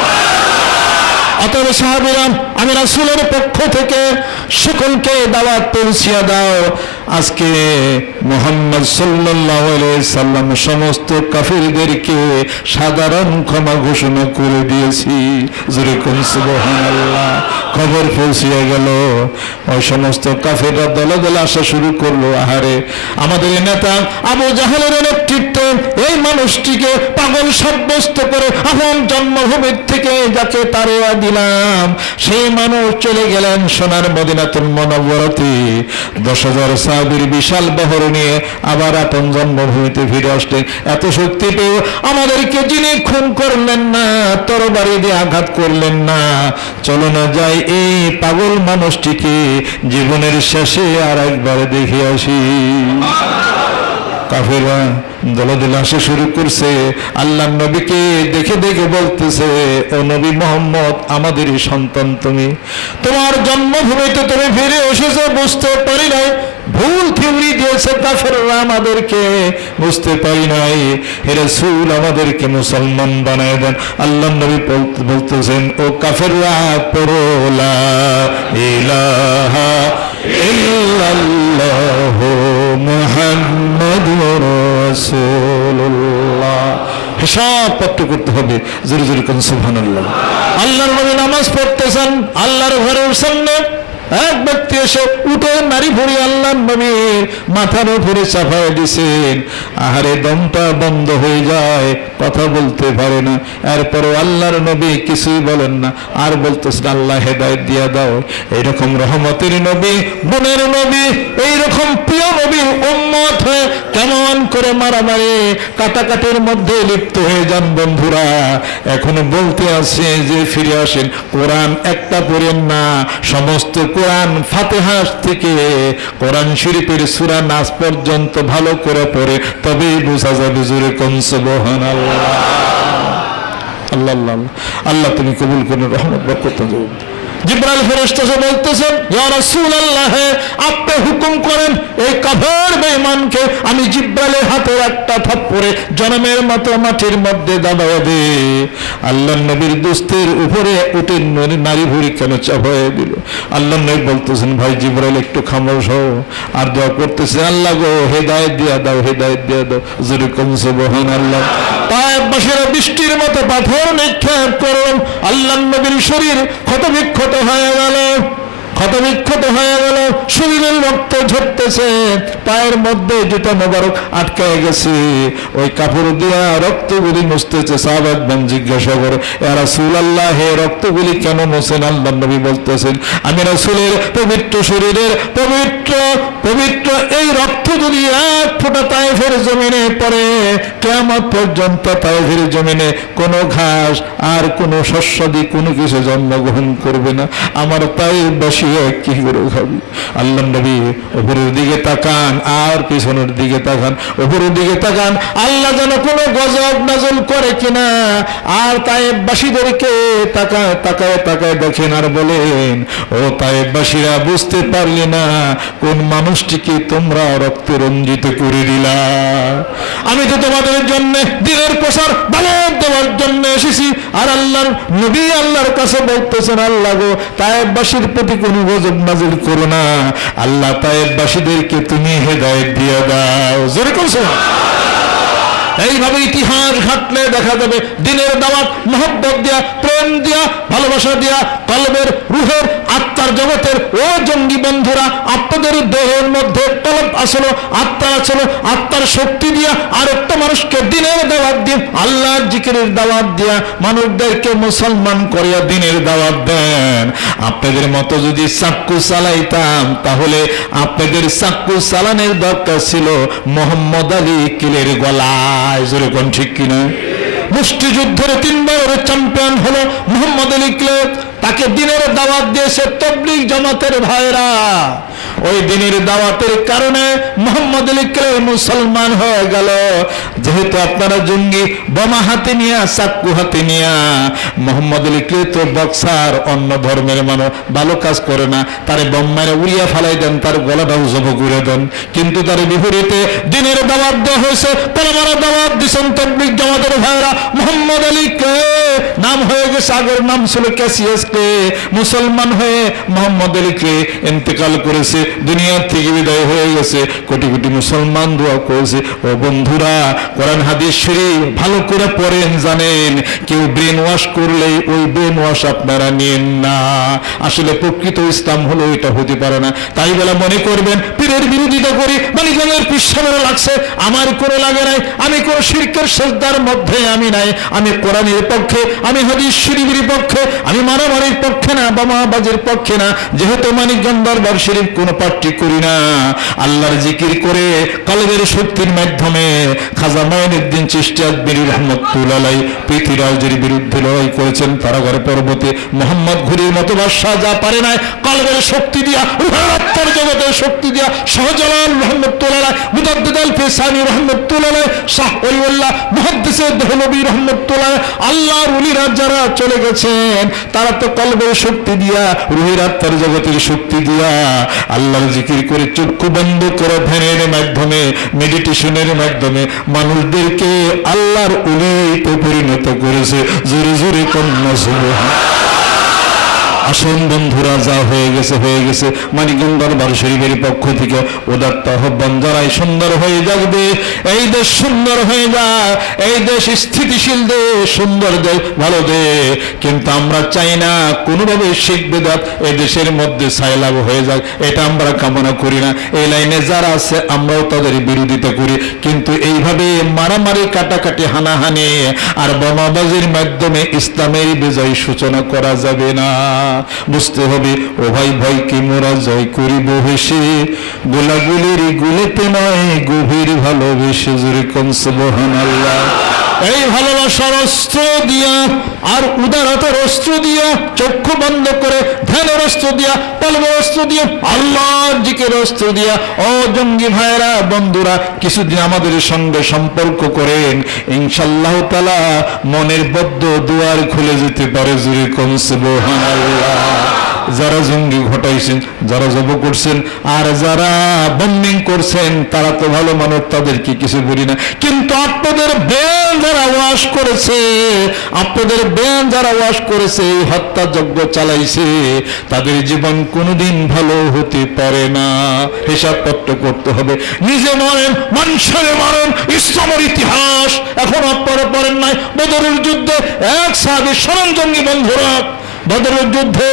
অতএব সাহাবীরা, আমি রাসূলের পক্ষ থেকে সকলকে দাওয়াত পৌঁছিয়ে দাও, আজকে মুহাম্মদ সাল্লাল্লাহু আলাইহি সাল্লাম সমস্ত কাফিরদেরকে সাধারণ ক্ষমা ঘোষণা করে দিয়েছি। জোরে কোন সুবহানাল্লাহ। খবর পৌঁছিয়ে গেল, ওই সমস্ত কাফিররা দলে দলে আসা শুরু করলো। আহারে, আমাদের নেতা আবু জাহেলের নেতৃত্বে এই মানুষটিকে পাগল সাব্যস্ত করে আপন জন্মভূমির থেকে যাকে তাড়িয়ে দিলাম, সেই মানুষ চলে গেলেন সোনার মদিনাতুল মুনাওয়ারাতে। 10,000 সাহাবীর বিশাল বহর নিয়ে আবার আপন জন্মভূমিতে ফিরে আসলেন। এত শক্তি পেয়েও আমাদেরকে যিনি খুন করলেন না, তরবারি দিয়ে আঘাত করলেন না, চলো না যাই এই পাগল মানুষটিকে জীবনের শেষে আর একবার দেখে আসি। কাফেররা দলে দলে আসা শুরু করছে। আল্লাহ নবীকে দেখে দেখে বলতেছে, ও নবী মুহাম্মদ, আমাদেরই সন্তান তুমি, তোমার জন্মভূমিতে তুমি ফিরে এসেছো, বুঝতে পারি নাই, ভুল থিওরি দিয়েছে কাফেররা আমাদেরকে, বুঝতে পারি নাই, হে রাসূল আমাদেরকে মুসলমান বানায় দেন। আল্লাহ নবী বলতেছেন, ও কাফেররা, পড়ো লা ইলাহা ইল্লাল্লাহু মুহাম্মাদুর রাসূল। হিসাবপত্র করতে হবে। জোরে জোরে কোন সুবহানাল্লাহ। আল্লাহর নবী নামাজ পড়তেছেন, আল্লাহর ঘরের সামনে এক ব্যক্তি এসে উঠে নারী ভরি আল্লাহর নবীর মাথার উপরে চাপায় দিছেন। আহারে দমটা বন্ধ হয়ে যায়, কথা বলতে পারে না। এরপরে আল্লাহর নবী কিছুই বলেন না, আর বলতেছেন আল্লাহ হেদায়েত দিয়া দাও। এইরকম রহমতের নবী, গুণের নবী, এইরকম প্রিয় নবীর উম্মত হয়ে কেমন করে মারামারি কাটাকাটির মধ্যে লিপ্ত হয়ে যান বন্ধুরা। এখনো বলতে আছে যে ফিরে আসেন, কোরআন একটা পড়েন না, সমস্ত কোরআন ফাতিহা থেকে কোরআন শরীফের সূরা নাস পর্যন্ত ভালো করে পড়ে, তবেই বোঝা যাবে। জোরে কোন সুবহানাল্লাহ। আল্লাহ আল্লাহ আল্লাহ তুমি কবুল করে রহমত বরকত দাও। জিবরাইল ফেরেশতা এসে বলতেছেন, ইয়া রাসূলুল্লাহ, আপনি হুকুম করেন এই কাফের বেঈমানকে আমি জিবরাইলের হাতে একটা থাপ্পড়ে জনমের মতো মাটির মধ্যে দাবায় দে। আল্লাহর নবীর দোস্তের উপরে উঠে নারী ভুঁড়ি কেন চাপায় দিল? আল্লাহর নবী বলতেছেন, ভাই জিবরাইল একটু খামোশ হও। আর দোয়া করতেছে, আল্লাহ গো হেদায়েত দিয়া দাও, হেদায়েত দিয়া দাও। যেরকম সুবহানাল্লাহ। তায়েফবাসীরা বৃষ্টির মতো পাথর নিক্ষেপ করল, আল্লাহর নবীর শরীর ক্ষতবিক্ষত হয়ে গেল, ক্ষতবিক্ষত হয়ে গেল, শরীরের রক্ত ঝরতেছে, পায়ের মধ্যে জুতা মোবারক আটকায় গেছে, ওই কাপড় দিয়া রক্তগুলি মুছতেছে। সাহাবাগণ জিজ্ঞাসা করে, ইয়া রাসূলুল্লাহ, হে রক্তগুলি কেন মোছেন? আল্লাহর নবী বলতেছেন, আমি রাসূলের পবিত্র শরীরের পবিত্র পবিত্র এই রক্ত যদি এক ফোঁটা তায়েফের জমিনে পড়ে, কিয়ামত পর্যন্ত তায়েফের জমিনে কোনো ঘাস আর কোনো শস্যাদি কোনো কিছু জন্মগ্রহণ করবে না। আমার তায়েফবাসী কি করে খাবি? আল্লাহর নবী উপরের দিকে তাকান আর পিছনের দিকে তাকান, উপরের দিকে তাকান, আল্লাহ যেন কোনো গজব নাযিল করে কিনা। আর তায়েফবাসীদেরকে তাকায় তাকায় তাকায় দেখেন আর বলেন, ও তায়েফবাসীরা, বুঝতে পারলি না কোন মানুষটিকে তোমরা রক্তে রঞ্জিত করে দিলা? আমি তো তোমাদের জন্য দিনের প্রসার দাওয়াত দেওয়ার জন্য এসেছি। আর আল্লাহর নবী আল্লাহর কাছে বলতেছেন, আল্লাহ গো তায়েফবাসীর প্রতি কোনো গজব নাযিল করো না, আল্লাহ তায়েফবাসীদেরকে তুমি হেদায়েত দিয়ে দাও। জোরে কোন সুবহানাল্লাহ। এইভাবে ইতিহাস ঘাটলে দেখা যাবে দিনের দাওয়াত মহব্বত দিয়া, প্রেম দিয়া, ভালোবাসা দিয়া, কলবের রুহের আত্মার জগতের ও জঙ্গি বন্ধুরা, আপনাদের দেহের মধ্যে কলব আসলো, আত্মা আসলো, আত্মার শক্তি দিয়া আর একটা মানুষকে দিনের দাওয়াত দিয়ে, আল্লাহর জিকিরের দাওয়াত দিয়া মানুষদেরকে মুসলমান করিয়া দিনের দাওয়াত দেন। আপনাদের মতো যদি চাক্কু চালাইতাম তাহলে আপনাদের চাক্কু চালানোর দরকার ছিল মোহাম্মদ আলী কিলের গলায়। জোরে কোন ঠিক কিনা? মুষ্টিযুদ্ধের 3 বারের চ্যাম্পিয়ন হলো মোহাম্মদ আলী কিলে, তাকে দিনের দাওয়াত দিয়েছে তাবলীগ জামাতের ভাইরা। ওই দিনের দাওয়াতের কারণে মোহাম্মদ আলী কিলে মুসলমান হয়ে গেল। যেহেতু আপনারা জঙ্গি বোমা হাতে নিয়ে, চাক্কু হাতে নিয়ে, মোহাম্মদ আলী কিলে তো বক্সার, অন্য ধর্মের মানুষ, ভালো কাজ করে না, তারে বোম মেরে উড়িয়া ফেলাই দেন, তার গলাটাও জব করে দেন। কিন্তু তার বিপরীতে দিনের দাওয়াত দেওয়া হয়েছে, পরমারা দাওয়াত দিচ্ছেন তাবলীগ জামাতের ভাইরা। মোহাম্মদ আলী কিলে নাম হয়ে গেছে, আগের নাম ছিল ক্যাসিয়াস ক্লে, মুসলমান হয়ে মোহাম্মদ আলী কিলে ইন্তেকাল করেছে, দুনিয়া থেকে বিদায় হয়ে গেছে। কোটি কোটি মুসলমান দোয়া করেছে। ও বন্ধুরা, কোরআন হাদিস শরীফ ভালো করে পড়েন, জানেন কেউ ব্রেন ওয়াশ করলে ওই ব্রেন ওয়াশ আপনারা নেন না। আসলে প্রকৃত ইসলাম হলো এটা হতে পারে না। তাই বলে মনে করবেন পীরের বিরোধিতা করি, মানিকগঞ্জের পিসাবের লাগছে, আমার কোনো লাগে নাই, আমি কোন শিরকের সেজদার মধ্যে আমি নাই, আমি কোরআনের পক্ষে, আমি হাদিস শরীফের পক্ষে, আমি মারামারির পক্ষে না, বোমাবাজির পক্ষে না। যেহেতু মানিকগঞ্জ দরবার শরীফ কোনো পার্টি করি না, আল্লাহর জিকির করে কলবের শক্তির মাধ্যমে খাজা মাইনুদ্দিন চিশতি আজমিরি রাহমাতুল্লাহ আলাইহি পৃথিবীর বিরুদ্ধে লড়াই করেছেন। তারাগড় পর্বতে মোহাম্মদ ঘুরির মতো বাদশা যা পারে নাই, কলবের শক্তি দিয়া, রূহের আত্মার জগতের শক্তি দিয়া, শাহজালাল রাহমাতুল্লাহ আলাইহি, মুজাদ্দিদ আল ফিসানি রাহমাতুল্লাহ আলাইহি, শাহ ওলিউল্লাহ মুহাদ্দিস দেহলভী রাহমাতুল্লাহ আলাইহি, আল্লাহর ওলিরা যারা চলে গেছেন তারা তো কলবের শক্তি দিয়া, রূহের আত্মার জগতের শক্তি দিয়া আল্লাহর জিকির করে চক্ষু বন্ধ করে ধ্যানের মাধ্যমে, মেডিটেশনের মাধ্যমে মানুষদেরকে আল্লাহর ওলিতে পরিণত করেছে। জোরে জোরে কন্যা সুবহানাল্লাহ। আসুন বন্ধুরা, যা হয়ে গেছে মানিকগঞ্জ দরবার শরীফের পক্ষ থেকে উদাত্ত আহ্বান জানাই, সুন্দর হয়ে যাবে এই দেশ, সুন্দর হয়ে যায় এই দেশ, স্থিতিশীল দেশ, সুন্দর দেশ, ভালো দেশ। কিন্তু আমরা চাই না কোনোভাবে শিখ বেদাত এই দেশের মধ্যে ছায়লাভ হয়ে যাক, এটা আমরা কামনা করি না। এই লাইনে যারা আছে আমরাও তাদের বিরোধিতা করি, কিন্তু এইভাবে মারামারি, কাটাকাটি, হানাহানি আর বোমাবাজির মাধ্যমে ইসলামের বিজয় সূচনা করা যাবে না। বুঝতে হবে ও ভাই, ভয়কে মোরা জয় করিব হেসে, গোলাগুলির গুলিতে নয় গভীর ভালোবেসে। জোরে কোন সুবহানাল্লাহ। এই ভালোবাসার অস্ত্র দিয়া আর উদারতার অস্ত্র দিয়া, চক্ষু বন্ধ করে ধ্যানের অস্ত্র দিয়া, কলমের অস্ত্র দিয়া, আল্লাহর জিকির অস্ত্র দিয়া, ও জঙ্গি ভাইরা, বন্ধুরা, কিছুদিন আমাদের সঙ্গে সম্পর্ক করেন, ইনশাআল্লাহ তাআলা মনের বদ্ধ দুয়ার খুলে যেতে পারে। জোরে কোন সুবহানাল্লাহ। যারা জঙ্গি ঘটাইছেন, যারা জব করছেন, আর যারা বম্বিং করছেন, তারা তো ভালো মানুষ, তাদেরকে কিছু বলি না। কিন্তু আপনাদের বেন যারা ওয়াশ করেছে, আপনাদের বেন যারা ওয়াশ করেছে, হত্যাযজ্ঞ চালাইছে, তাদের জীবন কোনোদিন ভালো হতে পারে না। হিসাবপত্র করতে হবে। নিজে মারেন, মানুষের মারেন, ইসলামের ইতিহাস এখন আপনারা পড়েন নাই। বদরের যুদ্ধে এক সাহাবী, শরণ জঙ্গি বন্ধুরা, বদরের যুদ্ধে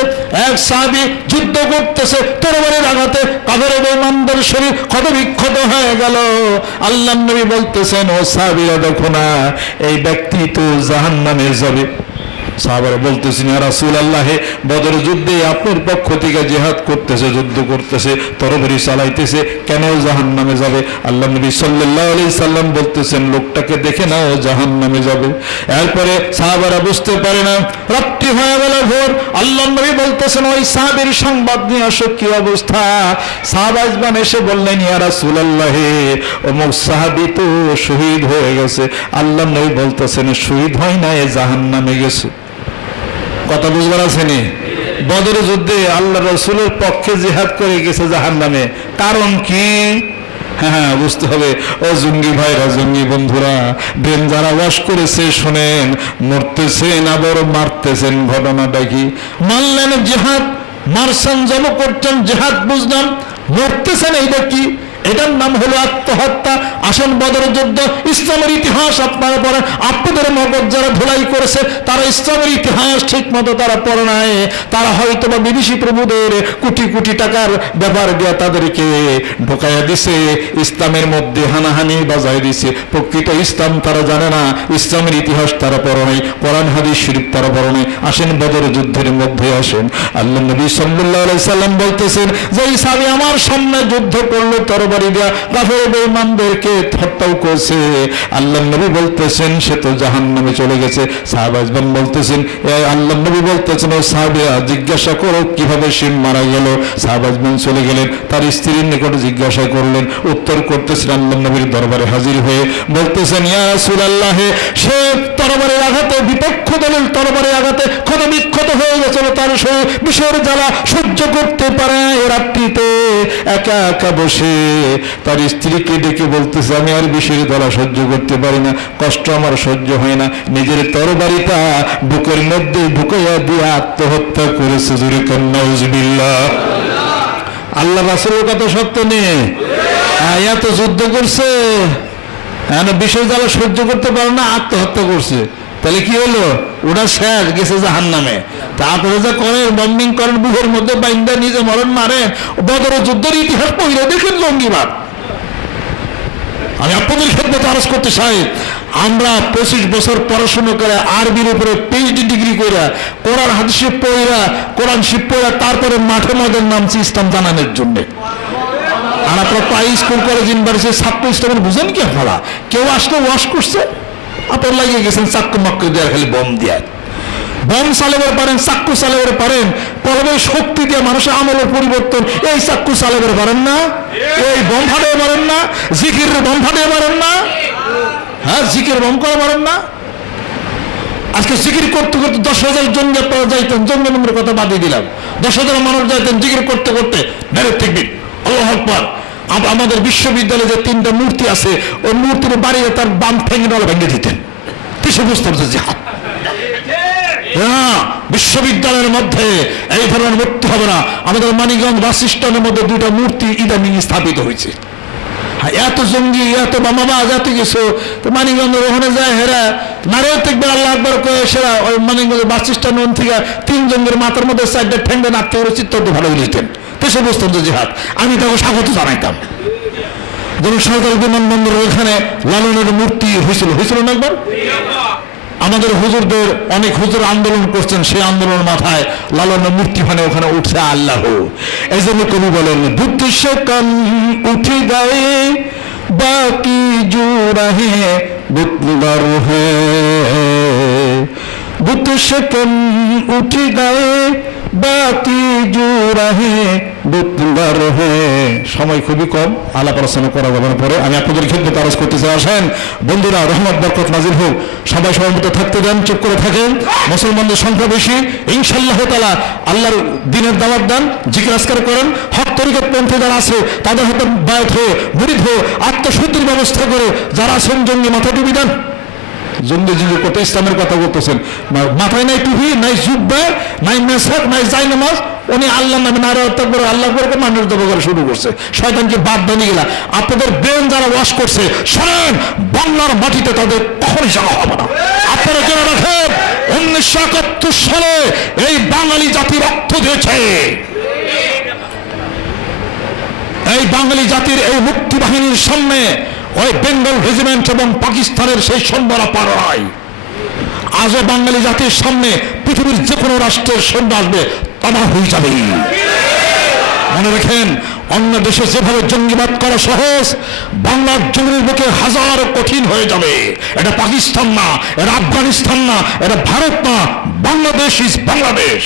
এক সাহাবী যুদ্ধ করতেছে, তরবারির আঘাতে কাফের বেঈমানদের শরীর ক্ষতবিক্ষত হয়ে গেল। আল্লাহর নবী বলতেছেন, ও সাহাবীরা দেখো না, এই ব্যক্তি তো জাহান্নামে যাবে। সাহাবারা বলতেছেন, ইয়া রাসূলুল্লাহ, বদর যুদ্ধে আপনার পক্ষ থেকে জিহাদ করতেছে, যুদ্ধ করতেছে, তরবারি চালাইতেছে, কেন জাহান্নামে যাবে? আল্লাহ নবী সাল্লাল্লাহু আলাইহি সাল্লাম বলতেছেন, লোকটাকে দেখে নাও, জাহান্নামে যাবে। এরপরে সাহাবারা বুঝতে পারে না, রাত্রি হয়ে গেল, ভোর। আল্লাহ নবী বলতেছেন, ওই সাহাবীর সংবাদ নিয়ে আসো, কি অবস্থা? সাহাবা ইজমান এসে বললেন, ইয়া রাসূলুল্লাহ, অমুক সাহাবী তো শহীদ হয়ে গেছে। আল্লাহ নবী বলতেছেন, শহীদ হয় না, জাহান্নামে গেছে। কথা বুঝবার আসেনি? বদর যুদ্ধে আল্লাহ রাসূলের পক্ষে জিহাদ করে গেছে জাহান্নামে, কারণ কি? হ্যাঁ, বুঝতে হবে। ও জঙ্গি ভাইরা, জঙ্গি বন্ধুরা, ব্রেন যারা ওয়াশ করেছে, শোনেন, মরতেছেন আবার মারতেছেন। ঘটনাটা কি? মানলেন জিহাদ, মারছেন, জব করছেন, জিহাদ বুঝলাম, মরতেছেন, এইটা কি? এটার নাম হলো আত্মহত্যা। আসল বদর যুদ্ধ, ইসলামের ইতিহাস আপনারা পড়েন। আপনাদের মগজ যারা ধুলাই করেছে, তারা ইসলামের ইতিহাস ঠিক মতো তারা পড়ে নাই। তারা হয়তো বা বিদেশি প্রভুদের কোটি কোটি টাকার ব্যাপার দিয়ে তাদেরকে ঢোকাইয়া দিছে, ইসলামের মধ্যে হানাহানি বাজায় দিছে। প্রকৃত ইসলাম তারা জানে না, ইসলামের ইতিহাস তারা পড়ে নাই, কোরআন হাদিস শরীফ তারা পড়ে নাই। আসেন বদর যুদ্ধের মধ্যে আসেন। আল্লাহ নবী সাল্লাল্লাহু আলাইহি সাল্লাম বলতেছেন, যে এই সাহাবী আমার সামনে যুদ্ধ করলো, তরবারি দিয়া কাফের বেঈমানদেরকে হত্যাও করেছে। আল্লাহ নবী বলতেছেন, সে তো জাহান্নামে চলে গেছে। সাহাবা ইজমান বলতেছেন, আল্লাহ নবী বলতেছেন, ও সাহাবীরা জিজ্ঞাসা করো কিভাবে সে মারা গেল। সাহাবা ইজমান চলে গেলেন, তার স্ত্রীর নিকটে জিজ্ঞাসা করলেন, উত্তর করতেছেন আল্লাহ নবীর দরবারে হাজির হয়ে বলতেছেন, ইয়া রাসূলুল্লাহ, সে তরবারির আঘাতে, বিপক্ষ দলের তরবারির আঘাতে ক্ষতবিক্ষত হয়ে গেছিল, তার সে বিষের জ্বালা সহ্য করতে পারে। রাত্রিতে একা একা বসে তার স্ত্রীকে ডেকে বলতেছে, আমি আর বিষের জ্বালা সহ্য করতে পারি না, কষ্ট আমার সহ্য হয় না। নিজের তরবারিটা বুকের মধ্যে ঢুকাইয়া দিয়ে আত্মহত্যা করেছে। জোরে কোন নাউজুবিল্লাহ। আল্লাহ রাসূলের কথা সত্য নেই? এত যুদ্ধ করছে, বিষের জ্বালা সহ্য করতে পারে না, আত্মহত্যা করছে। তাহলে কি হলো? ওটা শেষ, গেছে জাহান্নামে। তা আপনারা যা করেন, বম্বিং করেন, বুকের মধ্যে বাইন্দা নিজে মরণ মারেন, বদর যুদ্ধের ইতিহাস পড়ে দেখেন জঙ্গিবাদ। আমি আপনাদের খেদমতে আরজ করতে চাই, আমরা 25 বছর পড়াশোনা করে, আরবির উপরে পিএইচডি ডিগ্রি করে, কোরআন হাদিস পড়া, কোরআন শিব পড়া, তারপরে মাঠে ময়দান নামছি ইসলাম জানানোর জন্য। আর আপনারা প্রায় স্কুল, কলেজ, ইউনিভার্সিটি ছাত্র ইসলামের বুঝেন কি? আপনারা কেউ আসলে ওয়াশ করছে, আপনার লাগিয়ে গেছেন চাক্কু মাক্কু দেওয়ার, খালি বম দিয়ে। বম চালাবার পারেন, চাক্কু চালাবার পারেন, কলমের শক্তি দিয়ে মানুষের আমলের পরিবর্তন, এই চাক্কু চালাবার পারেন না, এই বম ফাটাতে পারেন না, জিকিরের বম ফাটাতে পারেন না, হ্যাঁ, জিকির বম করা পারেন না। আজকে জিকির করতে করতে 10,000 জঙ্গি আপনারা যাইতেন, জঙ্গি মন্দিরের কথা বাদ দিয়ে দিলাম, 10,000 মানুষ যাইতেন জিকির করতে করতে, নারে তাকবীর, আল্লাহু আকবার। আমাদের বিশ্ববিদ্যালয়ে যে 3টা মূর্তি আছে, ওই মূর্তির বাড়িয়ে তার বাম ঠেঙে ডলা ভেঙে দিতেন। কিসে বুঝতে পারছে জিহাদ? না, বিশ্ববিদ্যালয়ের মধ্যে এই ধরনের মূর্তি হবে না। আমাদের মানিকগঞ্জ বাস স্ট্যান্ডের মধ্যে দুটো মূর্তি ইদানিং স্থাপিত হয়েছে। এত জঙ্গি, এত বামাবাজ, এত কিছু, তো মানিকগঞ্জের ওখানে যায় হেরা নারেও দেখবে আল্লাহ আকবার করে সেরা ওই মানিকগঞ্জের বাস স্ট্যান্ড থেকে 3 জঙ্গির মাথার মধ্যে 4টা ঠেঙ্গে নাড়তে করে চিত্ত ভালো বুঝতেন। তো সে বুঝতেন যে জিহাদ, আমি তাকে স্বাগত জানাইতাম। যেমন সরকার বিমানবন্দরের ওখানে লালনের মূর্তি হয়েছিল না একবার? আমাদের হুজুরদের অনেক হুজুর আন্দোলন করছেন, সেই আন্দোলনের মাথায় লালনের মূর্তি ওখানে উঠছে আল্লাহ। এই জন্য কবি বলেন, বুদ্ধ সে কান উঠে গায়ে বাকি জোড়া হে বুতবার হে, বুদ্ধ সে কান উঠে গায়ে বাকি জোড়া হে বুতবার হে। সময় খুবই কম, আলাপ আলোচনা করা যাবার পরে আমি আপনাদের খেদমতে আরজ করতে চাই। আসেন বন্ধুরা, রহমত বরকত নাজিল হোক। সবাই সবার মতো থাকতে দেন, চুপ করে থাকেন। মুসলমানদের সংখ্যা বেশি, ইনশাআল্লাহ তাআলা আল্লাহর দ্বীনের দাওয়াত দেন, জিকির আজকার করেন। হক তরিকত পন্থী যারা আছে তাদের হাতে বায়াত হয়ে মুরিদ হয়ে আত্মশুদ্ধির ব্যবস্থা করে যারা আছেন জঙ্গি মাথা টুপি দেন। জঙ্গি জিঙ্গি কত ইসলামের কথা বলতেছেন, মাথায় নাই টুপি, নাই জুব্বা, নাই মেসাক, নাই জায়নামাজ, উনি আল্লাহ নামে নারে হত্যা করে আল্লাহ করে মানুষ দেবো করে শুরু করছে। শয়তানকে বাদ বানিয়ে গেলা। আপনাদের ব্রেন যারা ওয়াশ করছে, শোনেন, বাংলার মাটিতে তাদের কখনই জায়গা হবে না। আপনারা জেনে রাখেন, 1971 সালে এই বাঙালি জাতি রক্ত দিয়েছে। এই বাঙালি জাতির এই মুক্তি বাহিনীর সামনে ওই বেঙ্গল রেজিমেন্ট এবং পাকিস্তানের সেই সৈন্যরা পার হয়। আজও বাঙালি জাতির সামনে পৃথিবীর যে কোনো রাষ্ট্রের সৈন্য আসবে তামা হয়ে যাবে। মনে রাখেন, অন্য দেশে যেভাবে জঙ্গিবাদ করা সহজ, বাংলার জমির বুকে হাজারো কঠিন হয়ে যাবে। এটা পাকিস্তান না, এটা আফগানিস্তান না, এটা ভারত না, বাংলাদেশ ইজ বাংলাদেশ।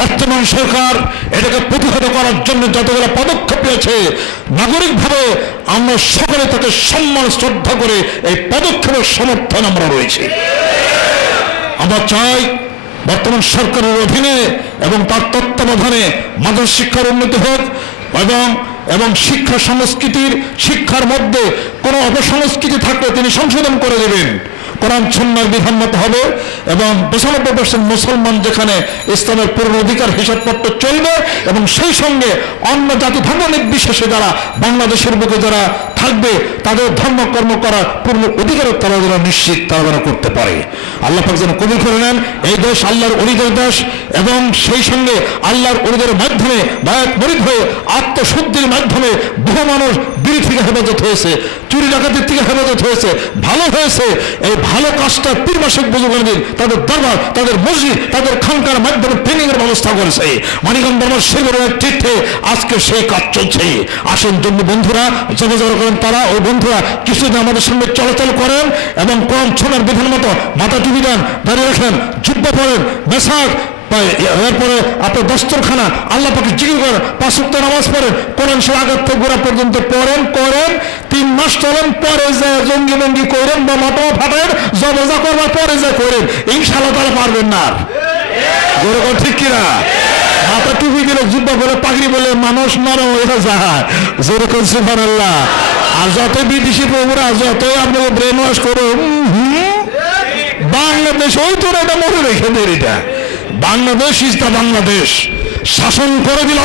বর্তমান সরকার এটাকে প্রতিহত করার জন্য যতগুলো পদক্ষেপ নিয়েছে, নাগরিকভাবে আমরা সকলে তাকে সম্মান শ্রদ্ধা করে এই পদক্ষেপের সমর্থন আমরা রয়েছে। আমরা চাই বর্তমান সরকারের অধীনে এবং তার তত্ত্বাবধানে মাদ্রাসা শিক্ষার উন্নতি হোক এবং শিক্ষা সংস্কৃতির শিক্ষার মধ্যে কোনো অপসংস্কৃতি থাকলে তিনি সংশোধন করে দেবেন। কোরআন সুন্নাহর বিধান মতো হবে এবং 95% মুসলমান যেখানে ইসলামের পূর্ণ অধিকার হিসাবপত্র চলবে এবং সেই সঙ্গে অন্য জাতি ধর্ম নির্বিশেষে যারা বাংলাদেশের বুকে যারা থাকবে তাদের ধর্মকর্ম করার পূর্ণ অধিকার তারা যারা নিশ্চিত তারা যেন করতে পারে। আল্লাহ পাক যেন কবুল করে নেন। এই দেশ আল্লাহর ওলিদের দেশ এবং সেই সঙ্গে আল্লাহর ওলিদের মাধ্যমে বায়াত মুরিদ হয়ে আত্মশুদ্ধির মাধ্যমে বহু মানুষ বিড়ি থেকে হেফাজত হয়েছে, চুরি ডাকাতির থেকে হেফাজত হয়েছে, ভালো হয়েছে। এই ভালো কাজটা পীর মাসিক বুজুর্গদের তাদের দরবার, তাদের মসজিদ, তাদের খানকার মাধ্যমে ট্রেনিং এর ব্যবস্থা করেছে। মানিকগঞ্জ দরবার শিবিরের নেতৃত্বে আজকে সেই কাজ চলছে। আসেন জন্য বন্ধুরা যোগাযোগ করেন, তারা ওই বন্ধুরা কিছুদিন আমাদের সঙ্গে চলাচল করেন এবং কোরআন সুন্নাহর বিধান মতো মাথা টুপি দেন, দাঁড়িয়ে রাখেন, জুব্বা পরেন, মেসাক, এরপরে আপনার দস্তরখানা, আল্লাহ পাকে জিকির করেন, 5 ওয়াক্ত নামাজ পড়েন, কোরআন শরীফ আগের থেকে গোড়া পর্যন্ত পড়েন, 3 মাস চলেন, পরে যায় জঙ্গি বঙ্গি করেন বা মাথা ফাটান, জবজা করবার পরে যায় করেন, ইনশাআল্লাহ তারা পারবেন না। যেরকম ঠিক কিনা? মাথা টুপি দিলে, জুব্বা বলে, পাগড়ি বলে মানুষ নরম হয়ে যায়। যেরকম সুবহানাল্লাহ। আর যত বিদেশি প্রভুরা যতই আপনাকে ব্রেন ওয়াশ করো, বাংলাদেশ ওই তোর এটা মনে রেখে দেয়। এটা বাংলাদেশ ইজ দ্য বাংলাদেশ। শাসন করে দিল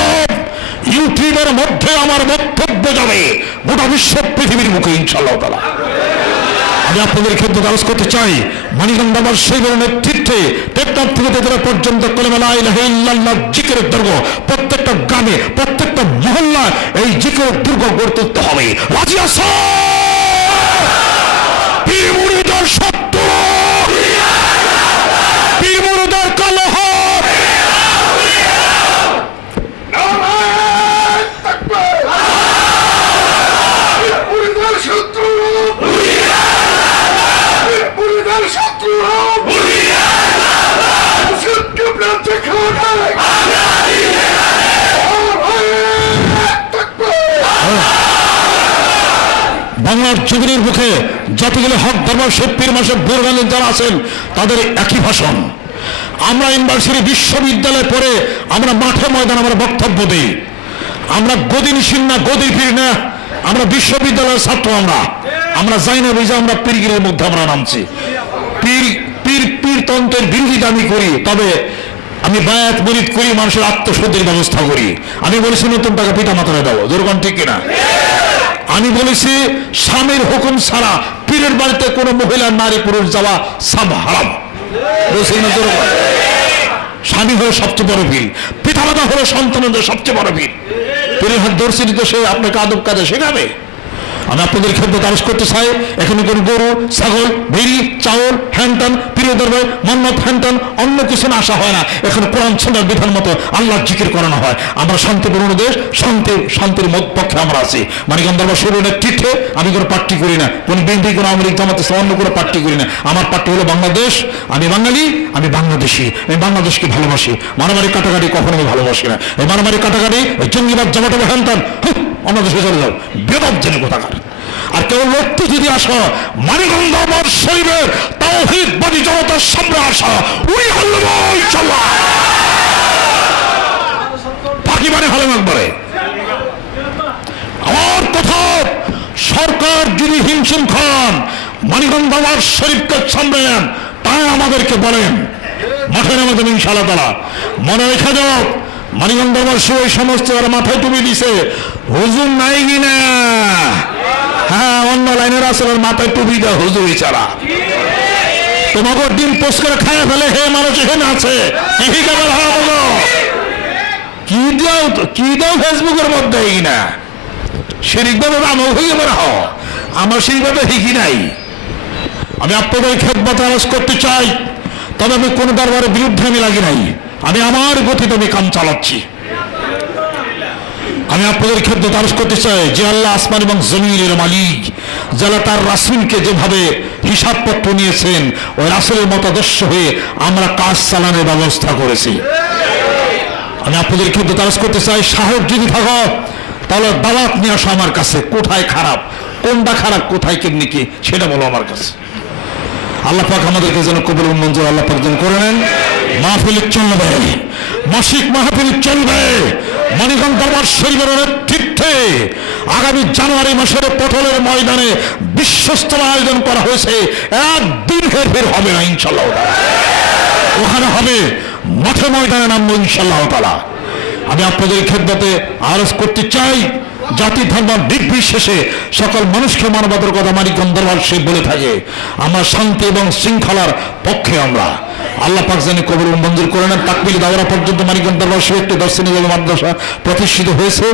ইউটিউবের মধ্যে আমার বক্তব্য যাবে গোটা বিশ্ব পৃথিবীর মুখে ইনশাআল্লাহ তাআলা। আমি আপনাদের ক্ষেত্রে আলোচনা করতে চাই, মানিকগঞ্জ দরবার শিবিরের নেতৃত্বে টেকনাফ থেকে তেতুরা পর্যন্ত কালেমা লা ইলাহা ইল্লাল্লাহ জিকিরের দুর্গ প্রত্যেকটা গ্রামে, প্রত্যেকটা মহল্লায় এই জিকিরের দুর্গ গড়ে তুলতে হবে। রাজি আছো? পীর মুরিদের শত্রু, পীর মুরিদের কলহ, বাংলার জমিনের মুখে যতগুলো হক দরবার পীর মাসে বুরগানের যারা আছেন তাদের একই ভাষণ। আমরা ইউনিভার্সিটি বিশ্ববিদ্যালয়ে পড়ে আমরা মাঠে ময়দান আমরা বক্তব্য দিই। আমরা গদি নিশিন না, গদি পীর না, আমরা বিশ্ববিদ্যালয়ের ছাত্র। আমরা যাই না বুঝে আমরা পীরগিরির মধ্যে আমরা নামছি। পীর পীরতন্ত্রের বিরোধিতা আমি করি, তবে আমি বায়াত মুরিদ করি, মানুষের আত্মশুদ্ধির ব্যবস্থা করি। আমি বলেছি নতুন টাকা পিতা মাতারে দেবো, যেরকম ঠিক কিনা? আমি বলেছি স্বামীর হুকুম ছাড়া পীরের বাড়িতে কোনো মহিলা নারী পুরুষ যাওয়া সব হারাম। বলছি না যেরকম? স্বামী হলো সবচেয়ে বড় পীর, পিতা মাতা হলো সন্তানদের সবচেয়ে বড় পীর। পীরের হাত ধরছি তো সে আপনাকে আদব কাজে শেখাবে। আমি আপনাদের খেদমত আরজ করতে চাই, এখানে কোন গরু, ছাগল, ভেড়ি, চাউল, হ্যানটান, প্রিয় দরবার, মন্নত, হ্যানটান অন্য কিছু না আসা হয় না। এখানে কোরআন সুন্নাহর বিধান মতো আল্লাহর জিকির করানো হয়। আমরা শান্তিপূর্ণ দেশ, শান্তির পক্ষে আমরা আছি। মানিকগঞ্জ দরবার শুরুর নেতৃত্বে আমি কোনো পার্টি করি না, কোন বিএনপি, কোনো আওয়ামী লীগ, জামাত ইসলাম, অন্য কোনো পার্টি করি না। আমার পার্টি হলো বাংলাদেশ। আমি বাঙালি, আমি বাংলাদেশি, আমি বাংলাদেশকে ভালোবাসি। মারামারি কাটাকাটি কখনো আমি ভালোবাসি না। এই মারামারি কাটাকাটি, ওই জঙ্গিবাদ, জামাটা, হ্যানটান, অন্য দেশে চলে যাও, বেদব জেনে কোথাকার। আর কেউ লক্ষ্য যদি আসো মানিকগঞ্জ দরবার শরীফের তাওহীদবাদী জনতার সামনে আসা, উই আল্লাহ ইনশাআল্লাহ বাকি মানে হলেন একবারে। আমার কথা, সরকার যদি হিমশিম খান মানিকগঞ্জ দরবার শরীফকে সামনে নেন, তাই আমাদেরকে বলেন, মাঠে নামে দেবেন ইনশাআল্লাহ তাআলা। মনে রেখে যাও, মানিকগঞ্জ দরবার ওই সমস্ত মাথায় টুপি দিছে, হুজুর নাই কিনা? হ্যাঁ, অন্য লাইনের আসলে মাথায় টুপি দেয় হুজুরি ছাড়া। তোমাকে ডিম পোস্ট করে খায় ফেলে, হে মানুষ এখানে আছে, কি দাও ফেসবুকের মধ্যে কিনা শিরিক ভাবে আমল হয়ে বের হও। আমার শিরিক ভাবে হিকি নাই। আমি আপনাদের খেদমত আরজ করতে চাই, তবে আমি কোন দরবারের বিরুদ্ধে আমি লাগি নাই। আমি আমার গতিতে আমি কাম চালাচ্ছি। আমি আপনাদের খেদমত আরজ করতে চাই, যে আল্লাহ আসমান এবং জমিনের মালিক, যারা তার রাসূলকে যেভাবে হিসাবপত্র নিয়েছেন, ওই রাসূলের মতাদর্শ হয়ে আমরা কাজ চালানোর ব্যবস্থা করেছি। আমি আপনাদের খেদমত আরজ করতে চাই, সাহস যদি থাকো তাহলে দাওয়াত নিয়ে আসো আমার কাছে। কোথায় খারাপ, কোনটা খারাপ, কোথায় কেমনি কি, সেটা বলো আমার কাছে। আল্লাহ পাক আমাদেরকে যেন কবুল মঞ্জুর আল্লাহ পাক যেন করে নেন। মাহফিল চলবে, মাসিক মাহফিল চলবে। মানিকগঞ্জ দরবার শরীফের নেতৃত্বে আগামী জানুয়ারি মাসের পটলের ময়দানে বিশ্বস্তর আয়োজন করা হয়েছে। একদিন হেরফের হবে না ইনশাআল্লাহ। ওখানে হবে, মাঠে ময়দানে নামবো ইনশাআল্লাহ তাআলা। আমি আপনাদের খেদমতে আরজ করতে চাই, জাতি ধর্ম নির্বিশেষে সকল মানুষকে মানবতার কথা মানিকগঞ্জ দরবার শরীফ বলে থাকে। আমরা শান্তি এবং শৃঙ্খলার পক্ষে। আমরা আল্লাহ পাক জানি কবুল মঞ্জুর করে নেন। তাকবীর দাওরা পর্যন্ত মানিকগঞ্জ দরবার শরীফ একটি দর্শনী মাদ্রাসা প্রতিষ্ঠিত হয়েছে।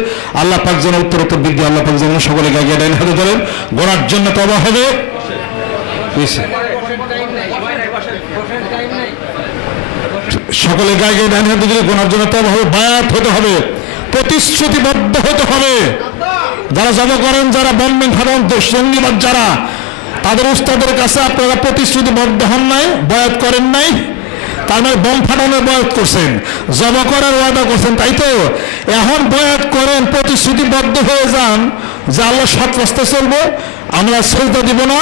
আল্লাহ পাক যেন উত্তরোত্তর বৃদ্ধি, আল্লাহ পাক যেন সকলে গায়ে ডাইন হাতে ধরেন। গোড়ার জন্য তওবা হবে, সকলে গায়ে গায়ে ডাইন হাতে ধরে গোড়ার জন্য তওবা হবে। বায়াত হতে হবে, প্রতিশ্রুতিবদ্ধ হতে হবে। যারা জব করেন, যারা বলবেন সাধারণ জঙ্গিবাদ, যারা তাদের উস্তাদের কাছে আপনারা প্রতিশ্রুতিবদ্ধ হন নাই, বয়াত করেন নাই, তার মানে বম ফাটানোর বয়াত করছেন, জব করার ওয়াদা করছেন, তাই তো? এখন বয়াত করেন, প্রতিশ্রুতিবদ্ধ হয়ে যান যে আল্লাহ সৎ রাস্তায় চলবো, আমরা সেজদা দিব না,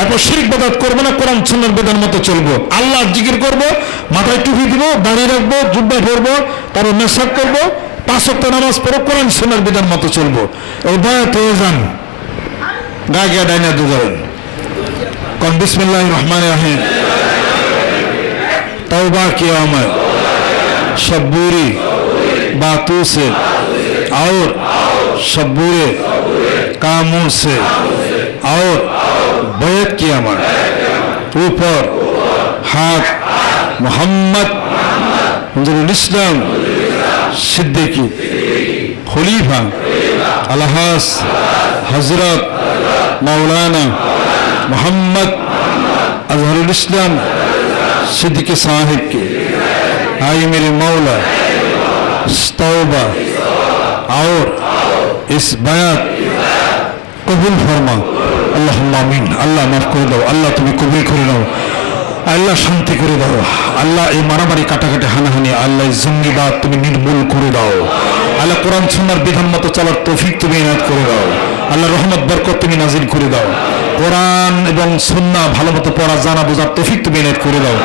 এরপর শিরক বিদআত করবো না, কোরআন সুন্নাহর বিধান মতো চলবো, আল্লাহর জিকির করবো, মাথায় টুপি দিব, দাড়ি রাখবো, জুব্বা পরবো, তারপর মেসাক করবো, 5 ওয়াক্ত নামাজ পড়ো, কোরআন সুন্নাহর বিধান মতো চলবো। এই বয়াত হয়ে যান, গায়ে গায়ে ডাইনা দুজন কোন বিসমিল্লাহির রহমানির রহিম। तौबा किया मैं सब बुरी बातों से और सब बुरे कामों से और बैत किया मैं ऊपर हाथ मोहम्मद इस्लाम सिद्दीकी खलीफा अलहास हजरत मौलाना मोहम्मद अजहरुल इस्लाम सिद्दीकी साहिब के आई मेरे मौला तौबा और इस बयात कबूल फरमा। अल्लाहुम्मा आमीन। अल्लाह माफ करे दाओ, अल्लाह तुम्हें कबूल करे दाओ, अल्लाह शांति करे दाओ, अल्लाह এই মারামারি কাটাকাটি হানাহানি আল্লাহ জঙ্গিবাদ তুমি নির্মূল করে দাও, আল্লাহ কোরআন সুন্নাহর বিধান মতো চলার তৌফিক তুমি ইনায়াত করে দাও, আল্লাহ রহমত বরকত তুমি নাজিল করে দাও, কোরআন এবং সুন্নাহ ভালোমতো পড়া জানা বোঝার তৌফিক তুমি ইনায়াত করে দাও,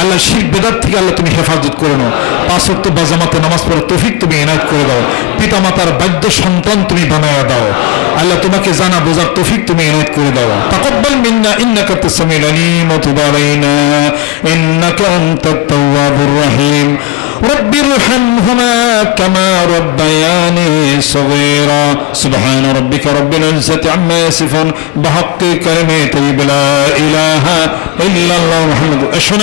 আল্লাহ শিরক বিদআত থেকে আল্লাহ তুমি হেফাজত করে নাও, 5 ওয়াক্ত বাজামাতে নামাজ পড়ার তৌফিক তুমি ইনায়াত করে দাও, পিতা মাতার বাধ্য সন্তান তুমি বানায়া দাও, আল্লাহ তোমাকে জানা বোঝার তৌফিক তুমি ইনায়াত করে দাও। তাকাব্বাল মিন্না ইন্নাকা আনতাস সামিউল আলিম ওয়া তুব আলাইনা إنك أنت التواب الرحيم رب ارحمهما كما ربياني صغيرا سبحان ربك رب العزة عما يصفون بحق كلمة لا إله إلا الله محمد